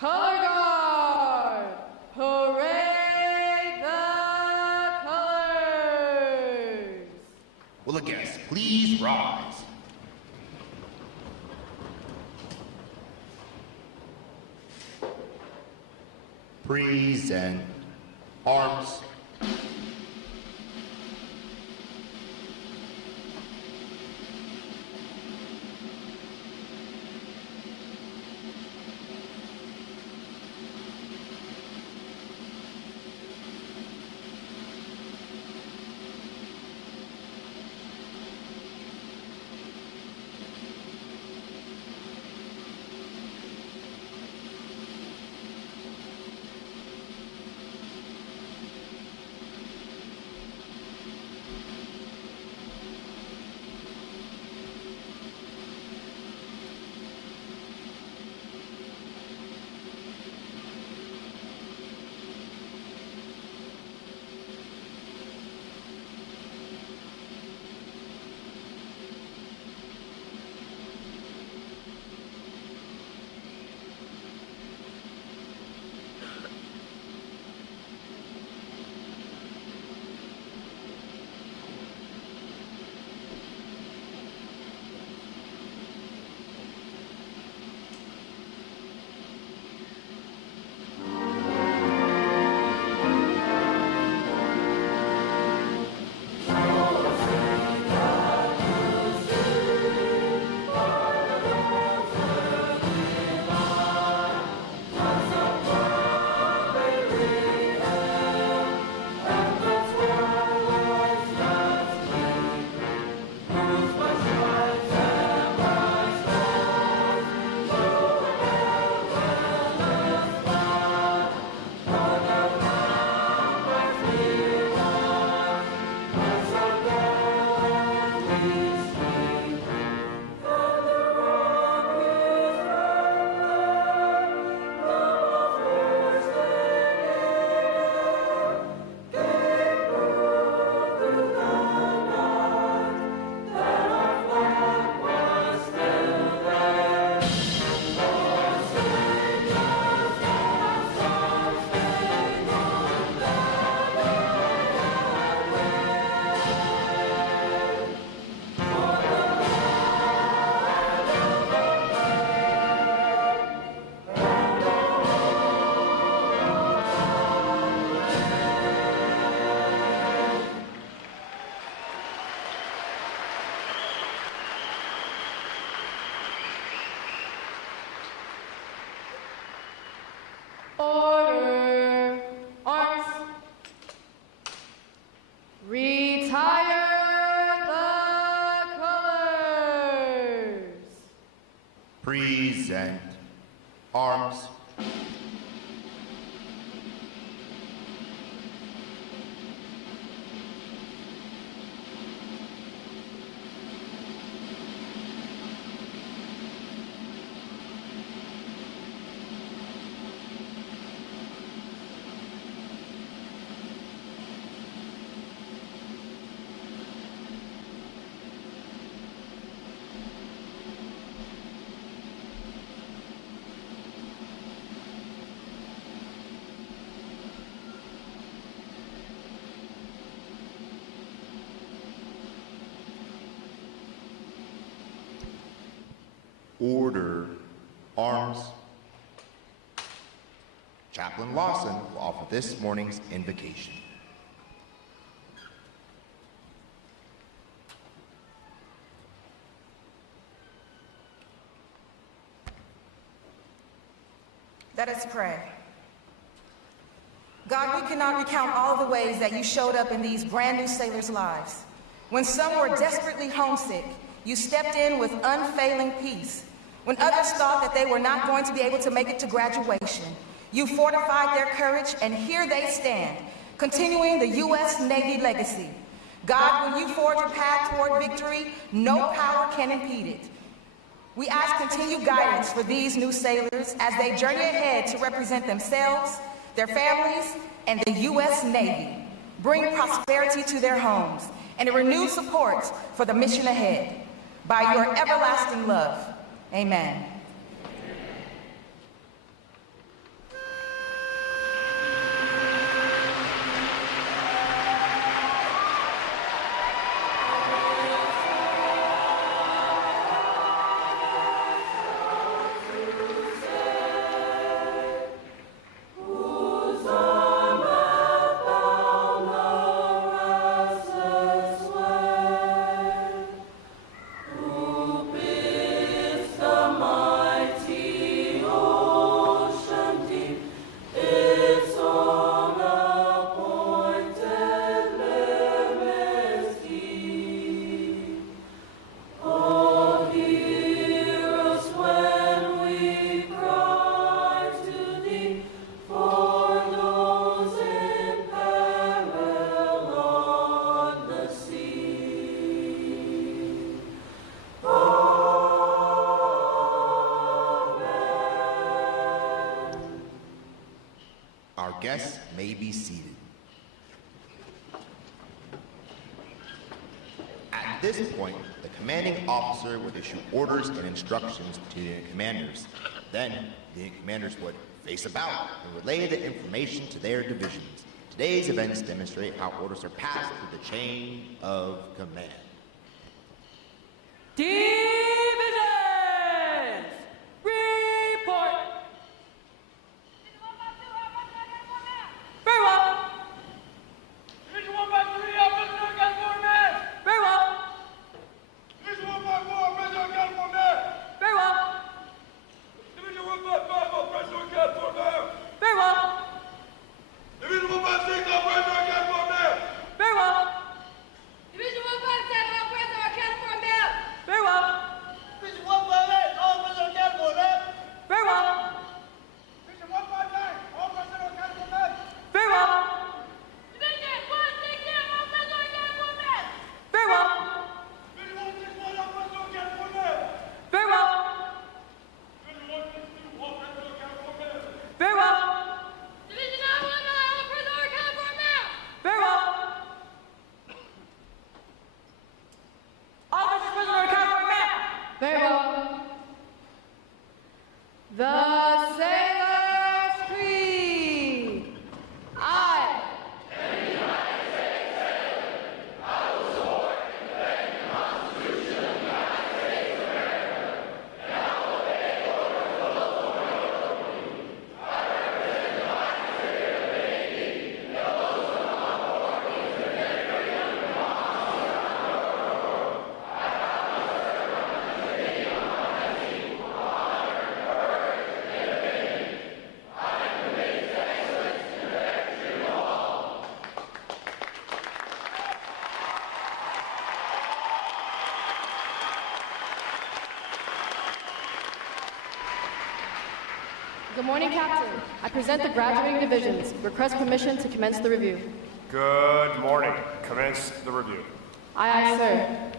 Color guard! Parade the colors! Will the guests please rise? Present. Arms. Present. Arms. Order. Arms. Chaplain Lawson will offer this morning's invocation. Let us pray. God, we cannot recount all the ways that you showed up in these brand new sailors' lives. When some were desperately homesick, you stepped in with unfailing peace. When others thought that they were not going to be able to make it to graduation, you fortified their courage, and here they stand, continuing the U.S. Navy legacy. God, when you forge a path toward victory, no power can impede it. We ask continued guidance for these new sailors as they journey ahead to represent themselves, their families, and the U.S. Navy. Bring prosperity to their homes and a renewed support for the mission ahead. By your everlasting love, amen. Guests may be seated. At this point, the commanding officer would issue orders and instructions to the unit commanders. Then, the unit commanders would face about and relay the information to their divisions. Today's events demonstrate how orders are passed through the chain of command. DVIDS! Report! Very well. Division 153, President got 4 men. Very well. Division 154, President got 4 men. Very well. Division 155, President got 4 men. Very well. Division 156, President got 4 men. Very well. Division 157, President got 4 men. Very well. morning, Captain. I present the graduating divisions. Request permission to commence the review. Good morning. Commence the review. Aye, aye, sir.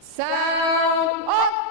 Sound off!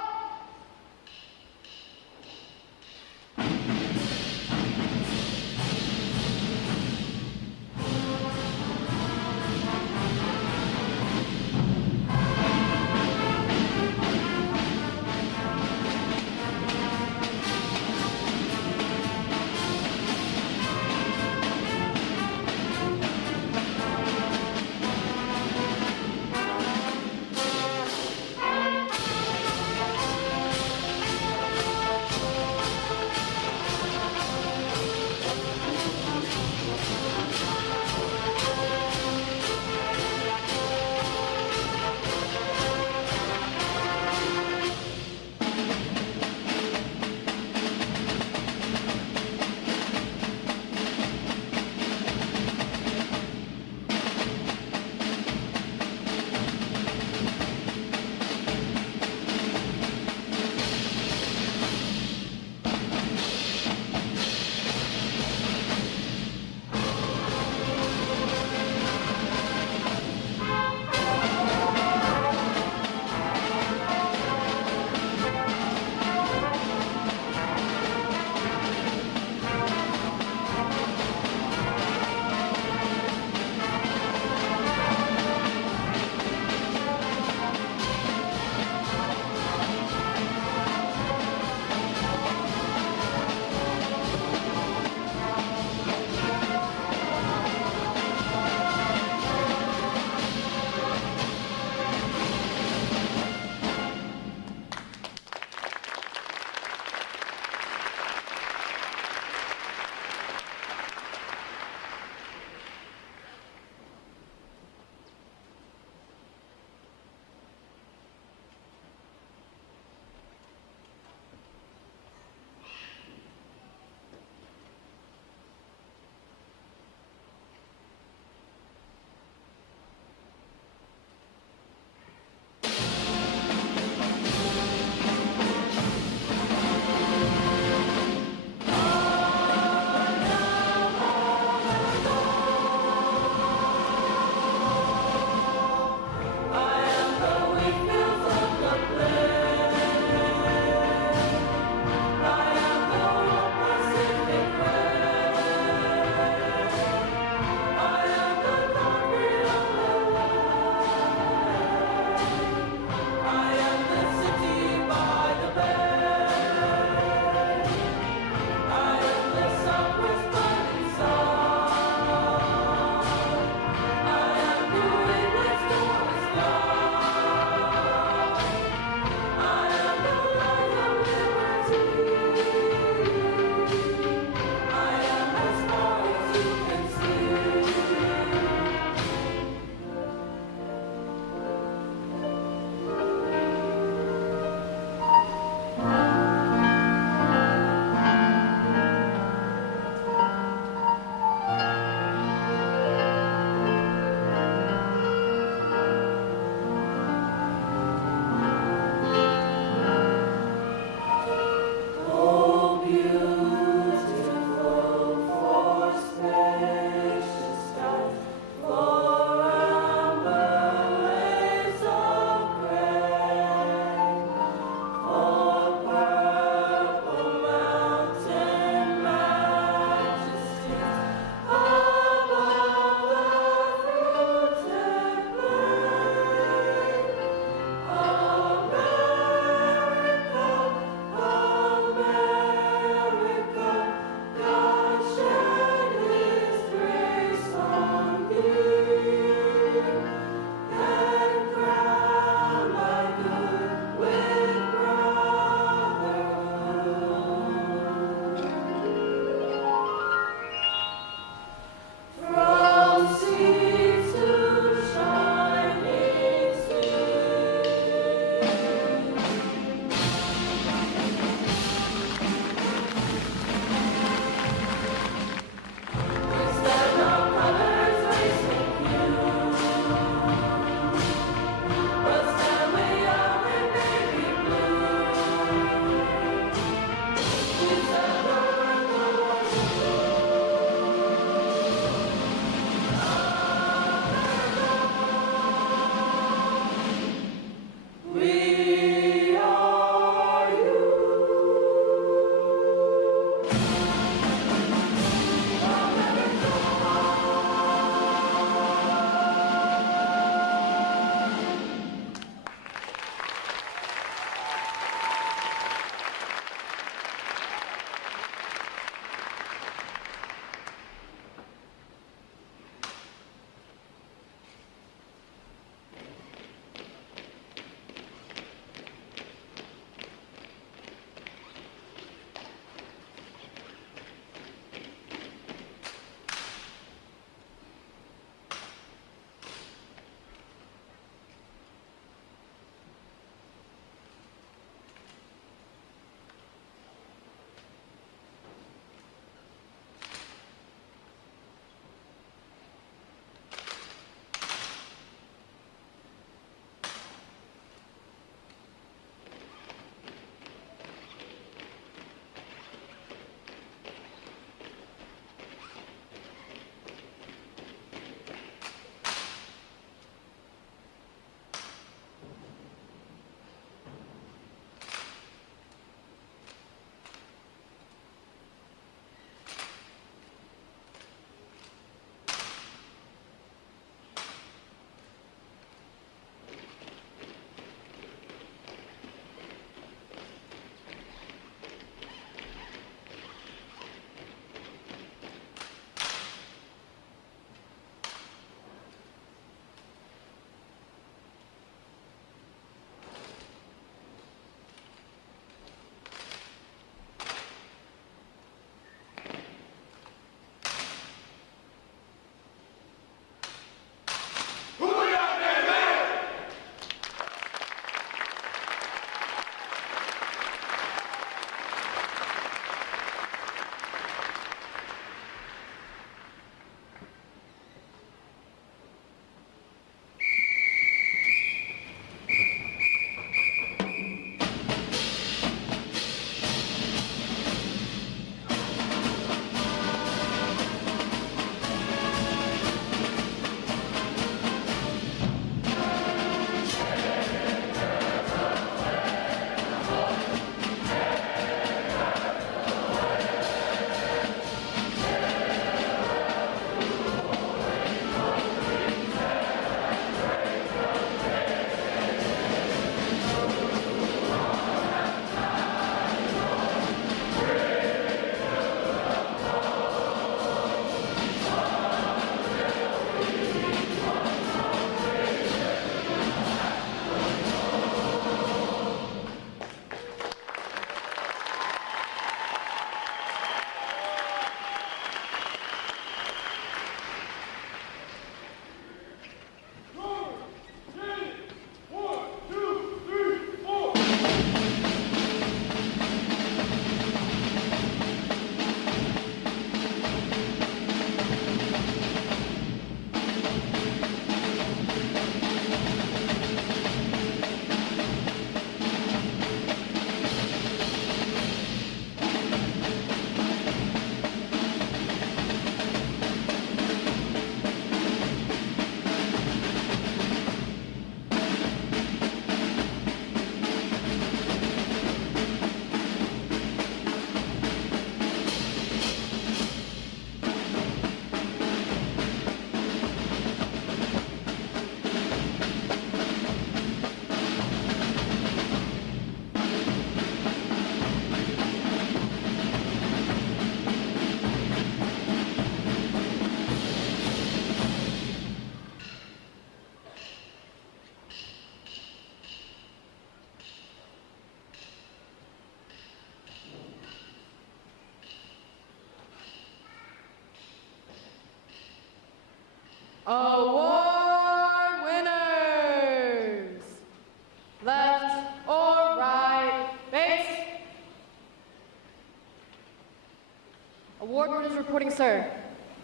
Ward is reporting, sir.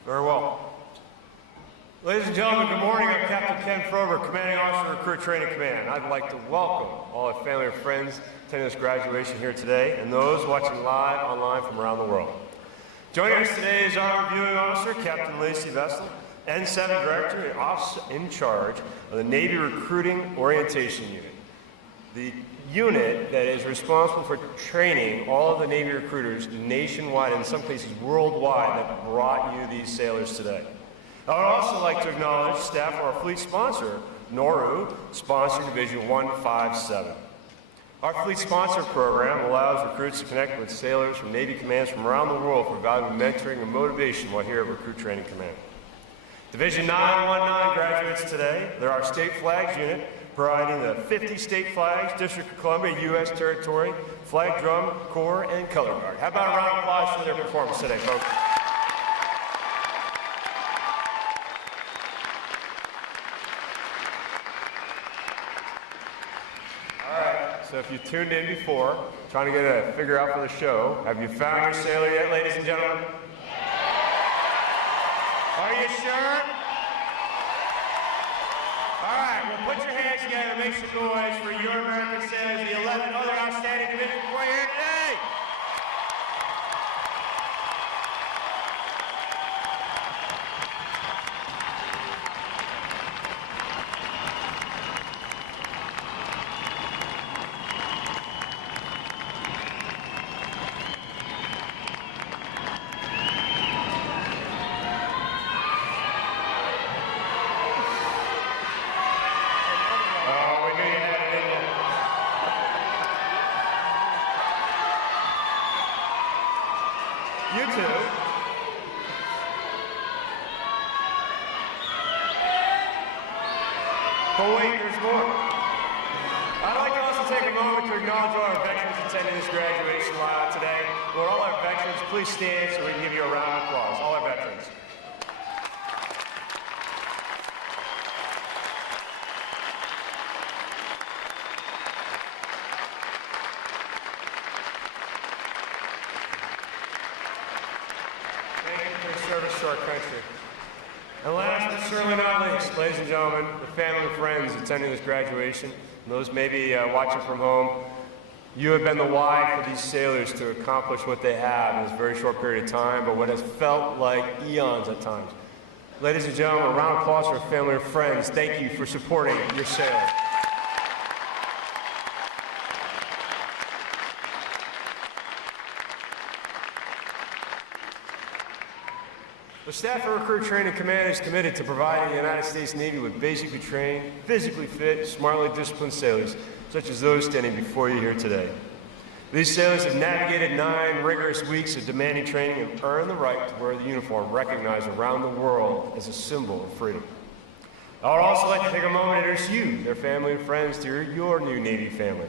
Very well. Ladies and gentlemen, good morning. I'm Captain Ken Frober, Commanding Officer, Recruit Training Command. I'd like to welcome all our family and friends attending this graduation here today, and those watching live online from around the world. Joining us today is our reviewing officer, Captain Lacey Vessel, N7 Director and Officer in charge of the Navy Recruiting Orientation Unit. The unit that is responsible for training all of the Navy recruiters nationwide, and in some cases worldwide, that brought you these sailors today. I would also like to acknowledge staff of our fleet sponsor, NORU, sponsoring Division 157. Our fleet sponsor program allows recruits to connect with sailors from Navy commands from around the world for valuable mentoring and motivation while here at Recruit Training Command. Division 919 graduates today. They're our state flags unit, providing the 50 state flags, District of Columbia, U.S. territory, flag drum, corps, and color guard. How about a round of applause for their performance today, folks? So if you tuned in before, trying to get a figure out for the show, have you found your sailor yet, ladies and gentlemen? Are you sure? All right, well, put your hands together and make some noise for your American sailors, the 11 other outstanding divisions we're here today. You too. But wait, there's more. I'd like to also take a moment to acknowledge all our veterans attending this graduation live today. Will all our veterans please stand so we can give you a round of applause? All our veterans. Service to our country. And last but certainly not least, ladies and gentlemen, the family and friends attending this graduation, and those maybe watching from home, you have been the why for these sailors to accomplish what they have in this very short period of time, but what has felt like eons at times. Ladies and gentlemen, a round of applause for our family and friends. Thank you for supporting your sailors. The staff of Recruit Training Command is committed to providing the United States Navy with basically trained, physically fit, smartly disciplined sailors, such as those standing before you here today. These sailors have navigated 9 rigorous weeks of demanding training and earned the right to wear the uniform recognized around the world as a symbol of freedom. I would also like to take a moment to introduce you, their family and friends, to your new Navy family.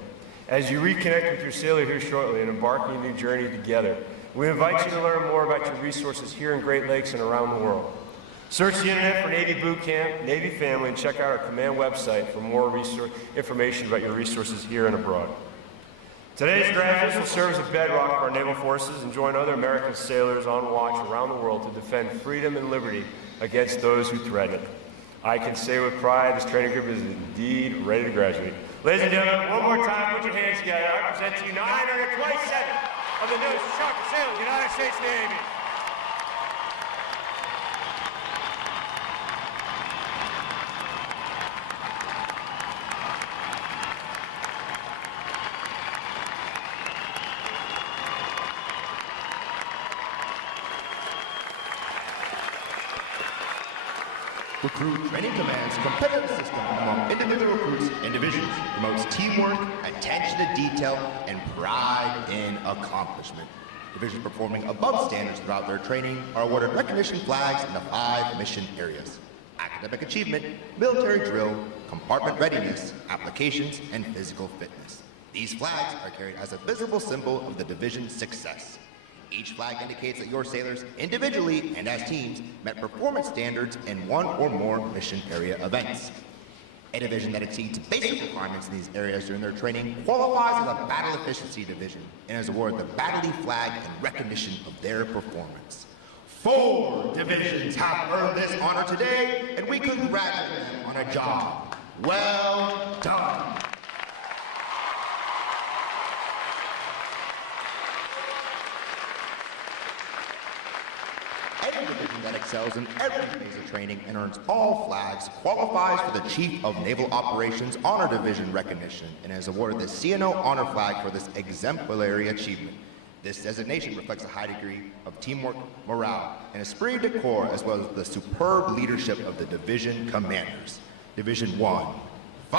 As you reconnect with your sailor here shortly and embark on a new journey together, we invite you to learn more about your resources here in Great Lakes and around the world. Search the internet for Navy Boot Camp, Navy Family, and check out our command website for more information about your resources here and abroad. Today's graduates will serve as a bedrock of our naval forces and join other American sailors on watch around the world to defend freedom and liberty against those who threaten it. I can say with pride, this training group is indeed ready to graduate. Ladies and gentlemen, one more time, put your hands together. I present to you 927 of the newest sharpest sailors of the United States Navy. Recruit Training Command's competitive system among individual recruits and divisions promotes teamwork, attention to detail, and pride in accomplishment. Divisions performing above standards throughout their training are awarded recognition flags in the 5 mission areas: academic achievement, military drill, compartment readiness, applications, and physical fitness. These flags are carried as a visible symbol of the division's success. Each flag indicates that your sailors, individually and as teams, met performance standards in 1 or more mission area events. A division that exceeds basic requirements in these areas during their training qualifies as a battle efficiency division and is awarded the Battle Flag in recognition of their performance. 4 divisions have earned this honor today, and we congratulate them on a job well done. Any division that excels in every phase of training and earns all flags qualifies for the Chief of Naval Operations Honor Division recognition and is awarded the CNO Honor Flag for this exemplary achievement. This designation reflects a high degree of teamwork, morale, and esprit de corps, as well as the superb leadership of the division commanders. Division 1, 5-5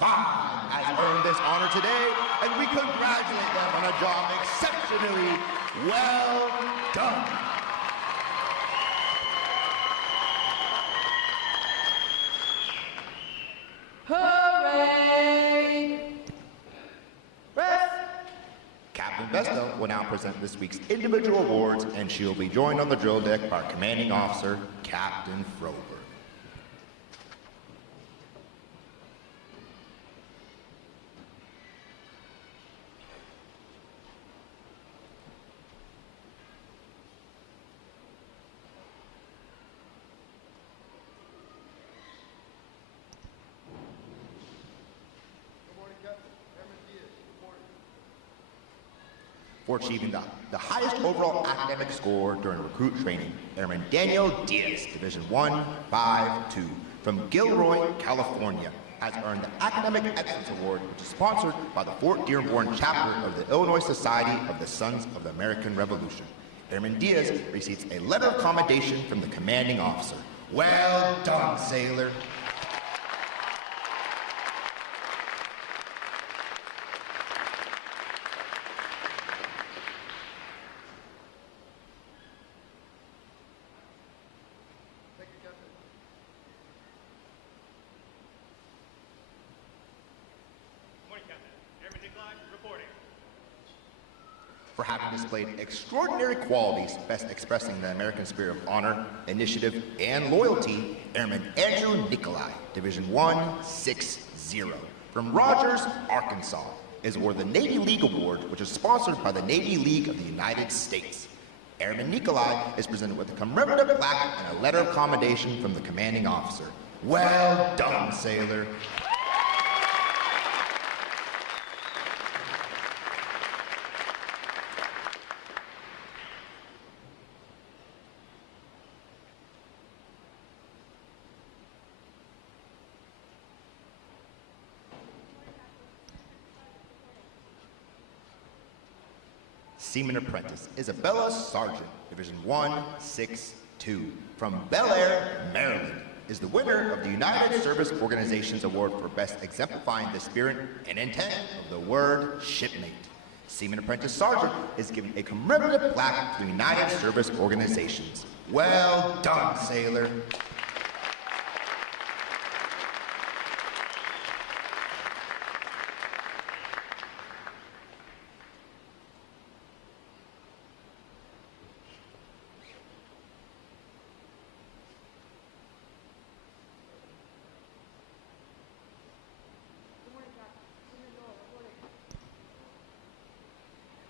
has earned this honor today, and we congratulate them on a job exceptionally well done. Hooray! Rest! Captain Vesto will now present this week's individual awards, and she will be joined on the drill deck by our commanding officer, Captain Froberg. For achieving the highest overall academic score during recruit training, Airman Daniel Diaz, Division 1-5-2, from Gilroy, California, has earned the Academic Excellence Award, which is sponsored by the Fort Dearborn chapter of the Illinois Society of the Sons of the American Revolution. Airman Diaz receives a letter of commendation from the commanding officer. Well done, sailor. For having displayed extraordinary qualities best expressing the American spirit of honor, initiative, and loyalty, Airman Andrew Nikolai, Division 1-6-0, from Rogers, Arkansas, is awarded the Navy League Award, which is sponsored by the Navy League of the United States. Airman Nikolai is presented with a commemorative plaque and a letter of commendation from the commanding officer. Well done, sailor. Seaman Apprentice Isabella Sargent, Division 1-6-2, from Bel Air, Maryland, is the winner of the United Service Organizations Award for best exemplifying the spirit and intent of the word shipmate. Seaman Apprentice Sargent is given a commemorative plaque to the United Service Organizations. Well done, sailor.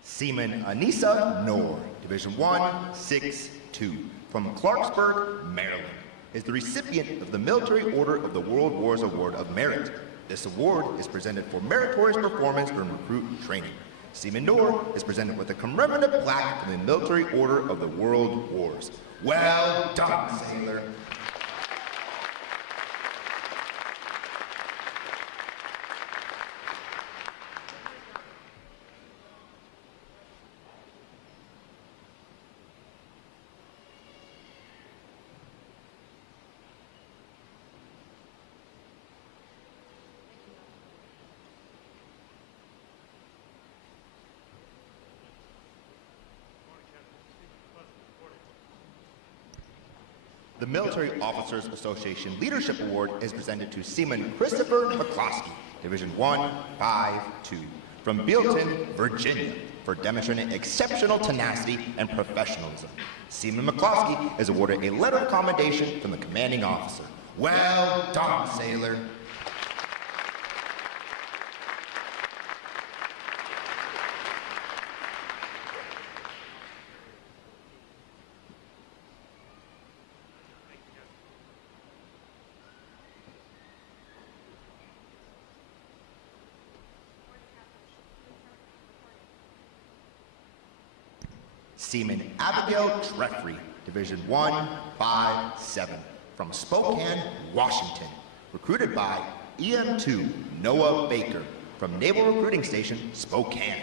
Seaman Anissa Noor, Division 1-6-2, from Clarksburg, Maryland, is the recipient of the Military Order of the World Wars Award of Merit. This award is presented for meritorious performance during recruit training. Seaman Noor is presented with a commemorative plaque from the Military Order of the World Wars. Well done, sailor. The Military Officers Association Leadership Award is presented to Seaman Christopher McCloskey, Division 1-5-2, from Bealton, Virginia, for demonstrating exceptional tenacity and professionalism. Seaman McCloskey is awarded a letter of commendation from the commanding officer. Well done, sailor. Seaman Abigail Treffry, Division 157, from Spokane, Washington, recruited by EM2 Noah Baker from Naval Recruiting Station, Spokane,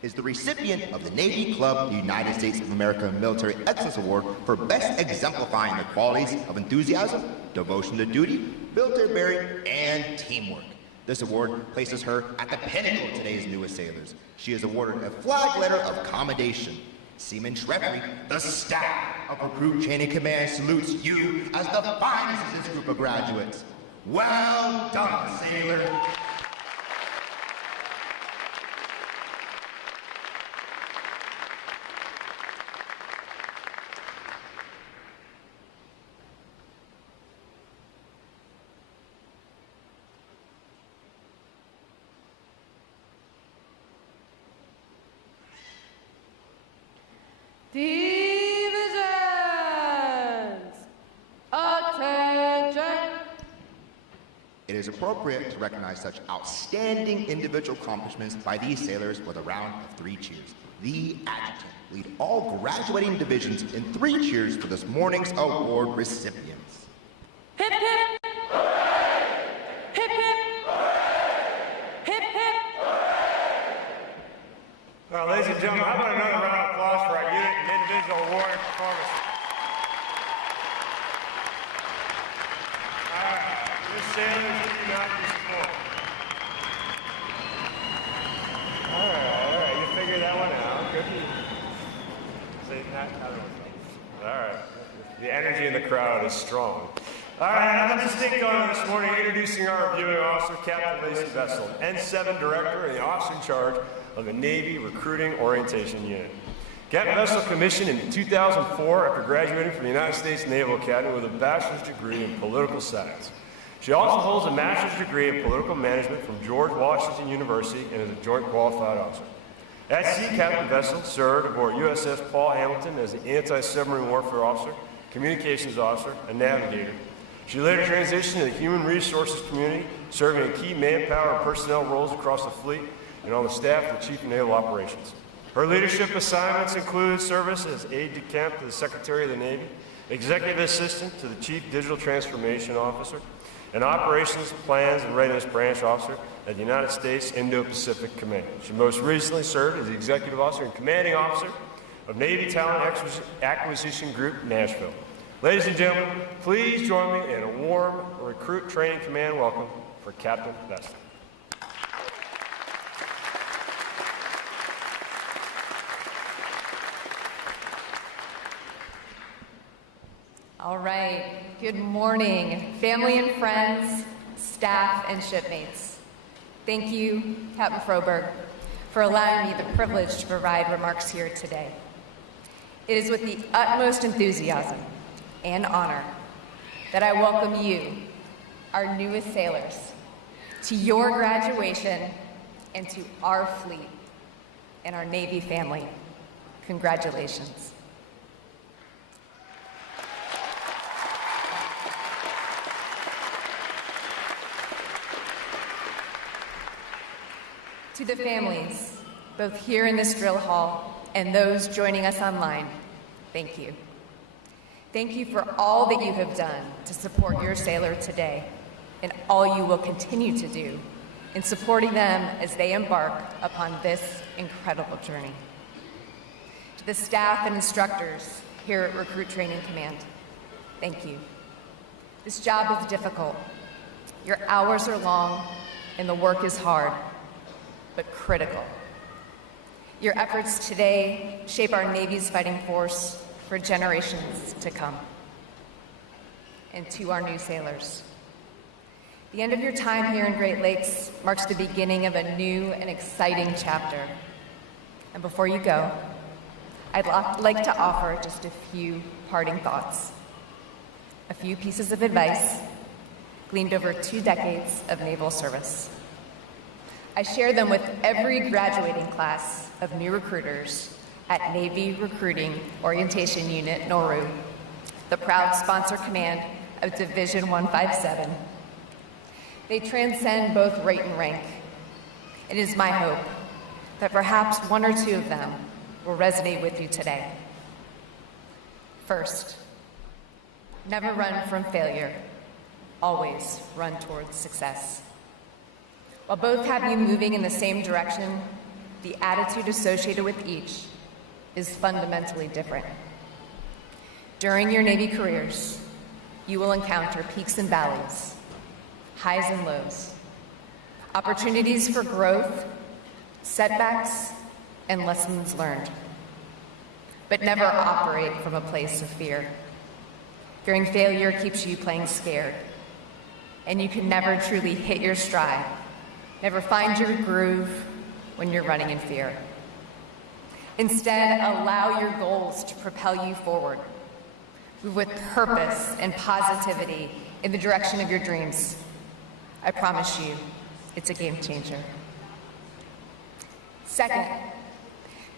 is the recipient of the Navy Club United States of America Military Excellence Award for best exemplifying the qualities of enthusiasm, devotion to duty, military bearing, and teamwork. This award places her at the pinnacle of today's newest sailors. She is awarded a flag letter of commendation. Seaman Treffry, the staff of Recruit Training Command salutes you as the finest of this group of graduates. Well done, sailor. Divisions! Attention! It is appropriate to recognize such outstanding individual accomplishments by these sailors with a round of 3 cheers. The adjutant lead all graduating divisions in 3 cheers for this morning's award recipients. Hip hip! Hip hip! Hip hip! Well, ladies and gentlemen, how about another round of applause for our unit and individual award performance? All right, this sailors do not disappoint. All right, you figured that one out. Good. See, all right, the energy in the crowd is strong. All right, I have a distinct honor this morning introducing our reviewing officer, Captain Lacey Vessel, N7 Director and the officer in charge of the Navy Recruiting Orientation Unit. Captain Vessel commissioned in 2004 after graduating from the United States Naval Academy with a bachelor's degree in political science. She also holds a master's degree in political management from George Washington University and is a joint qualified officer. At sea, Captain Vessel served aboard USS Paul Hamilton as the anti-submarine warfare officer, communications officer, and navigator. She later transitioned to the human resources community, serving in key manpower and personnel roles across the fleet and on the staff of the Chief of Naval Operations. Her leadership assignments included service as aide-de-camp to the Secretary of the Navy, executive assistant to the Chief Digital Transformation Officer, and operations, plans, and readiness branch officer at the United States Indo-Pacific Command. She most recently served as the executive officer and commanding officer of Navy Talent Acquisition Group, Nashville. Ladies and gentlemen, please join me in a warm Recruit Training Command welcome for Captain Vessel. All right, good morning, family and friends, staff and shipmates. Thank you, Captain Froberg, for allowing me the privilege to provide remarks here today. It is with the utmost enthusiasm and honor that I welcome you, our newest sailors, to your graduation and to our fleet and our Navy family. Congratulations. To the families, both here in this drill hall and those joining us online, thank you. Thank you for all that you have done to support your sailor today and all you will continue to do in supporting them as they embark upon this incredible journey. To the staff and instructors here at Recruit Training Command, thank you. This job is difficult. Your hours are long and the work is hard, but critical. Your efforts today shape our Navy's fighting force for generations to come. And to our new sailors, the end of your time here in Great Lakes marks the beginning of a new and exciting chapter. And before you go, I'd like to offer just a few parting thoughts, a few pieces of advice gleaned over 2 decades of naval service. I share them with every graduating class of new recruiters at Navy Recruiting Orientation Unit, NORU, the proud sponsor command of Division 157. They transcend both rate and rank. It is my hope that perhaps 1 or 2 of them will resonate with you today. First, never run from failure. Always run towards success. While both have you moving in the same direction, the attitude associated with each is fundamentally different. During your Navy careers, you will encounter peaks and valleys, highs and lows, opportunities for growth, setbacks, and lessons learned. But never operate from a place of fear. Fearing failure keeps you playing scared, and you can never truly hit your stride, never find your groove when you're running in fear. Instead, allow your goals to propel you forward. Move with purpose and positivity in the direction of your dreams. I promise you, it's a game changer. Second,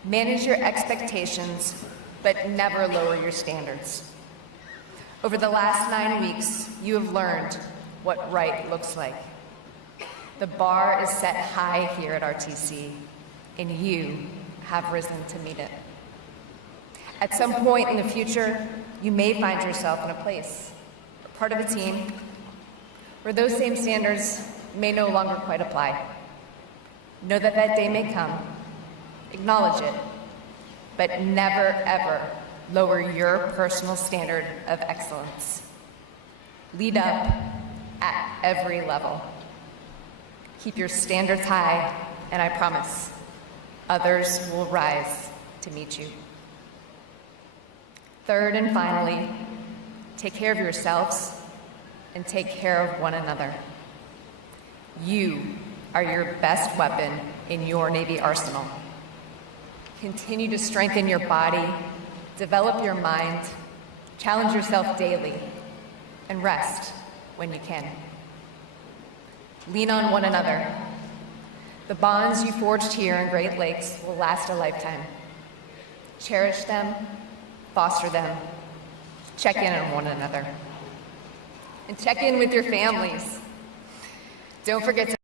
manage your expectations, but never lower your standards. Over the last 9 weeks, you have learned what right looks like. The bar is set high here at RTC, and you have risen to meet it. At some point in the future, you may find yourself in a place, part of a team, where those same standards may no longer quite apply. Know that that day may come, acknowledge it, but never ever lower your personal standard of excellence. Lead up at every level. Keep your standards high, and I promise, others will rise to meet you. Third and finally, take care of yourselves and take care of one another. You are your best weapon in your Navy arsenal. Continue to strengthen your body, develop your mind, challenge yourself daily, and rest when you can. Lean on one another. The bonds you forged here in Great Lakes will last a lifetime. Cherish them, foster them, check in on one another, and check in with your families. Don't forget to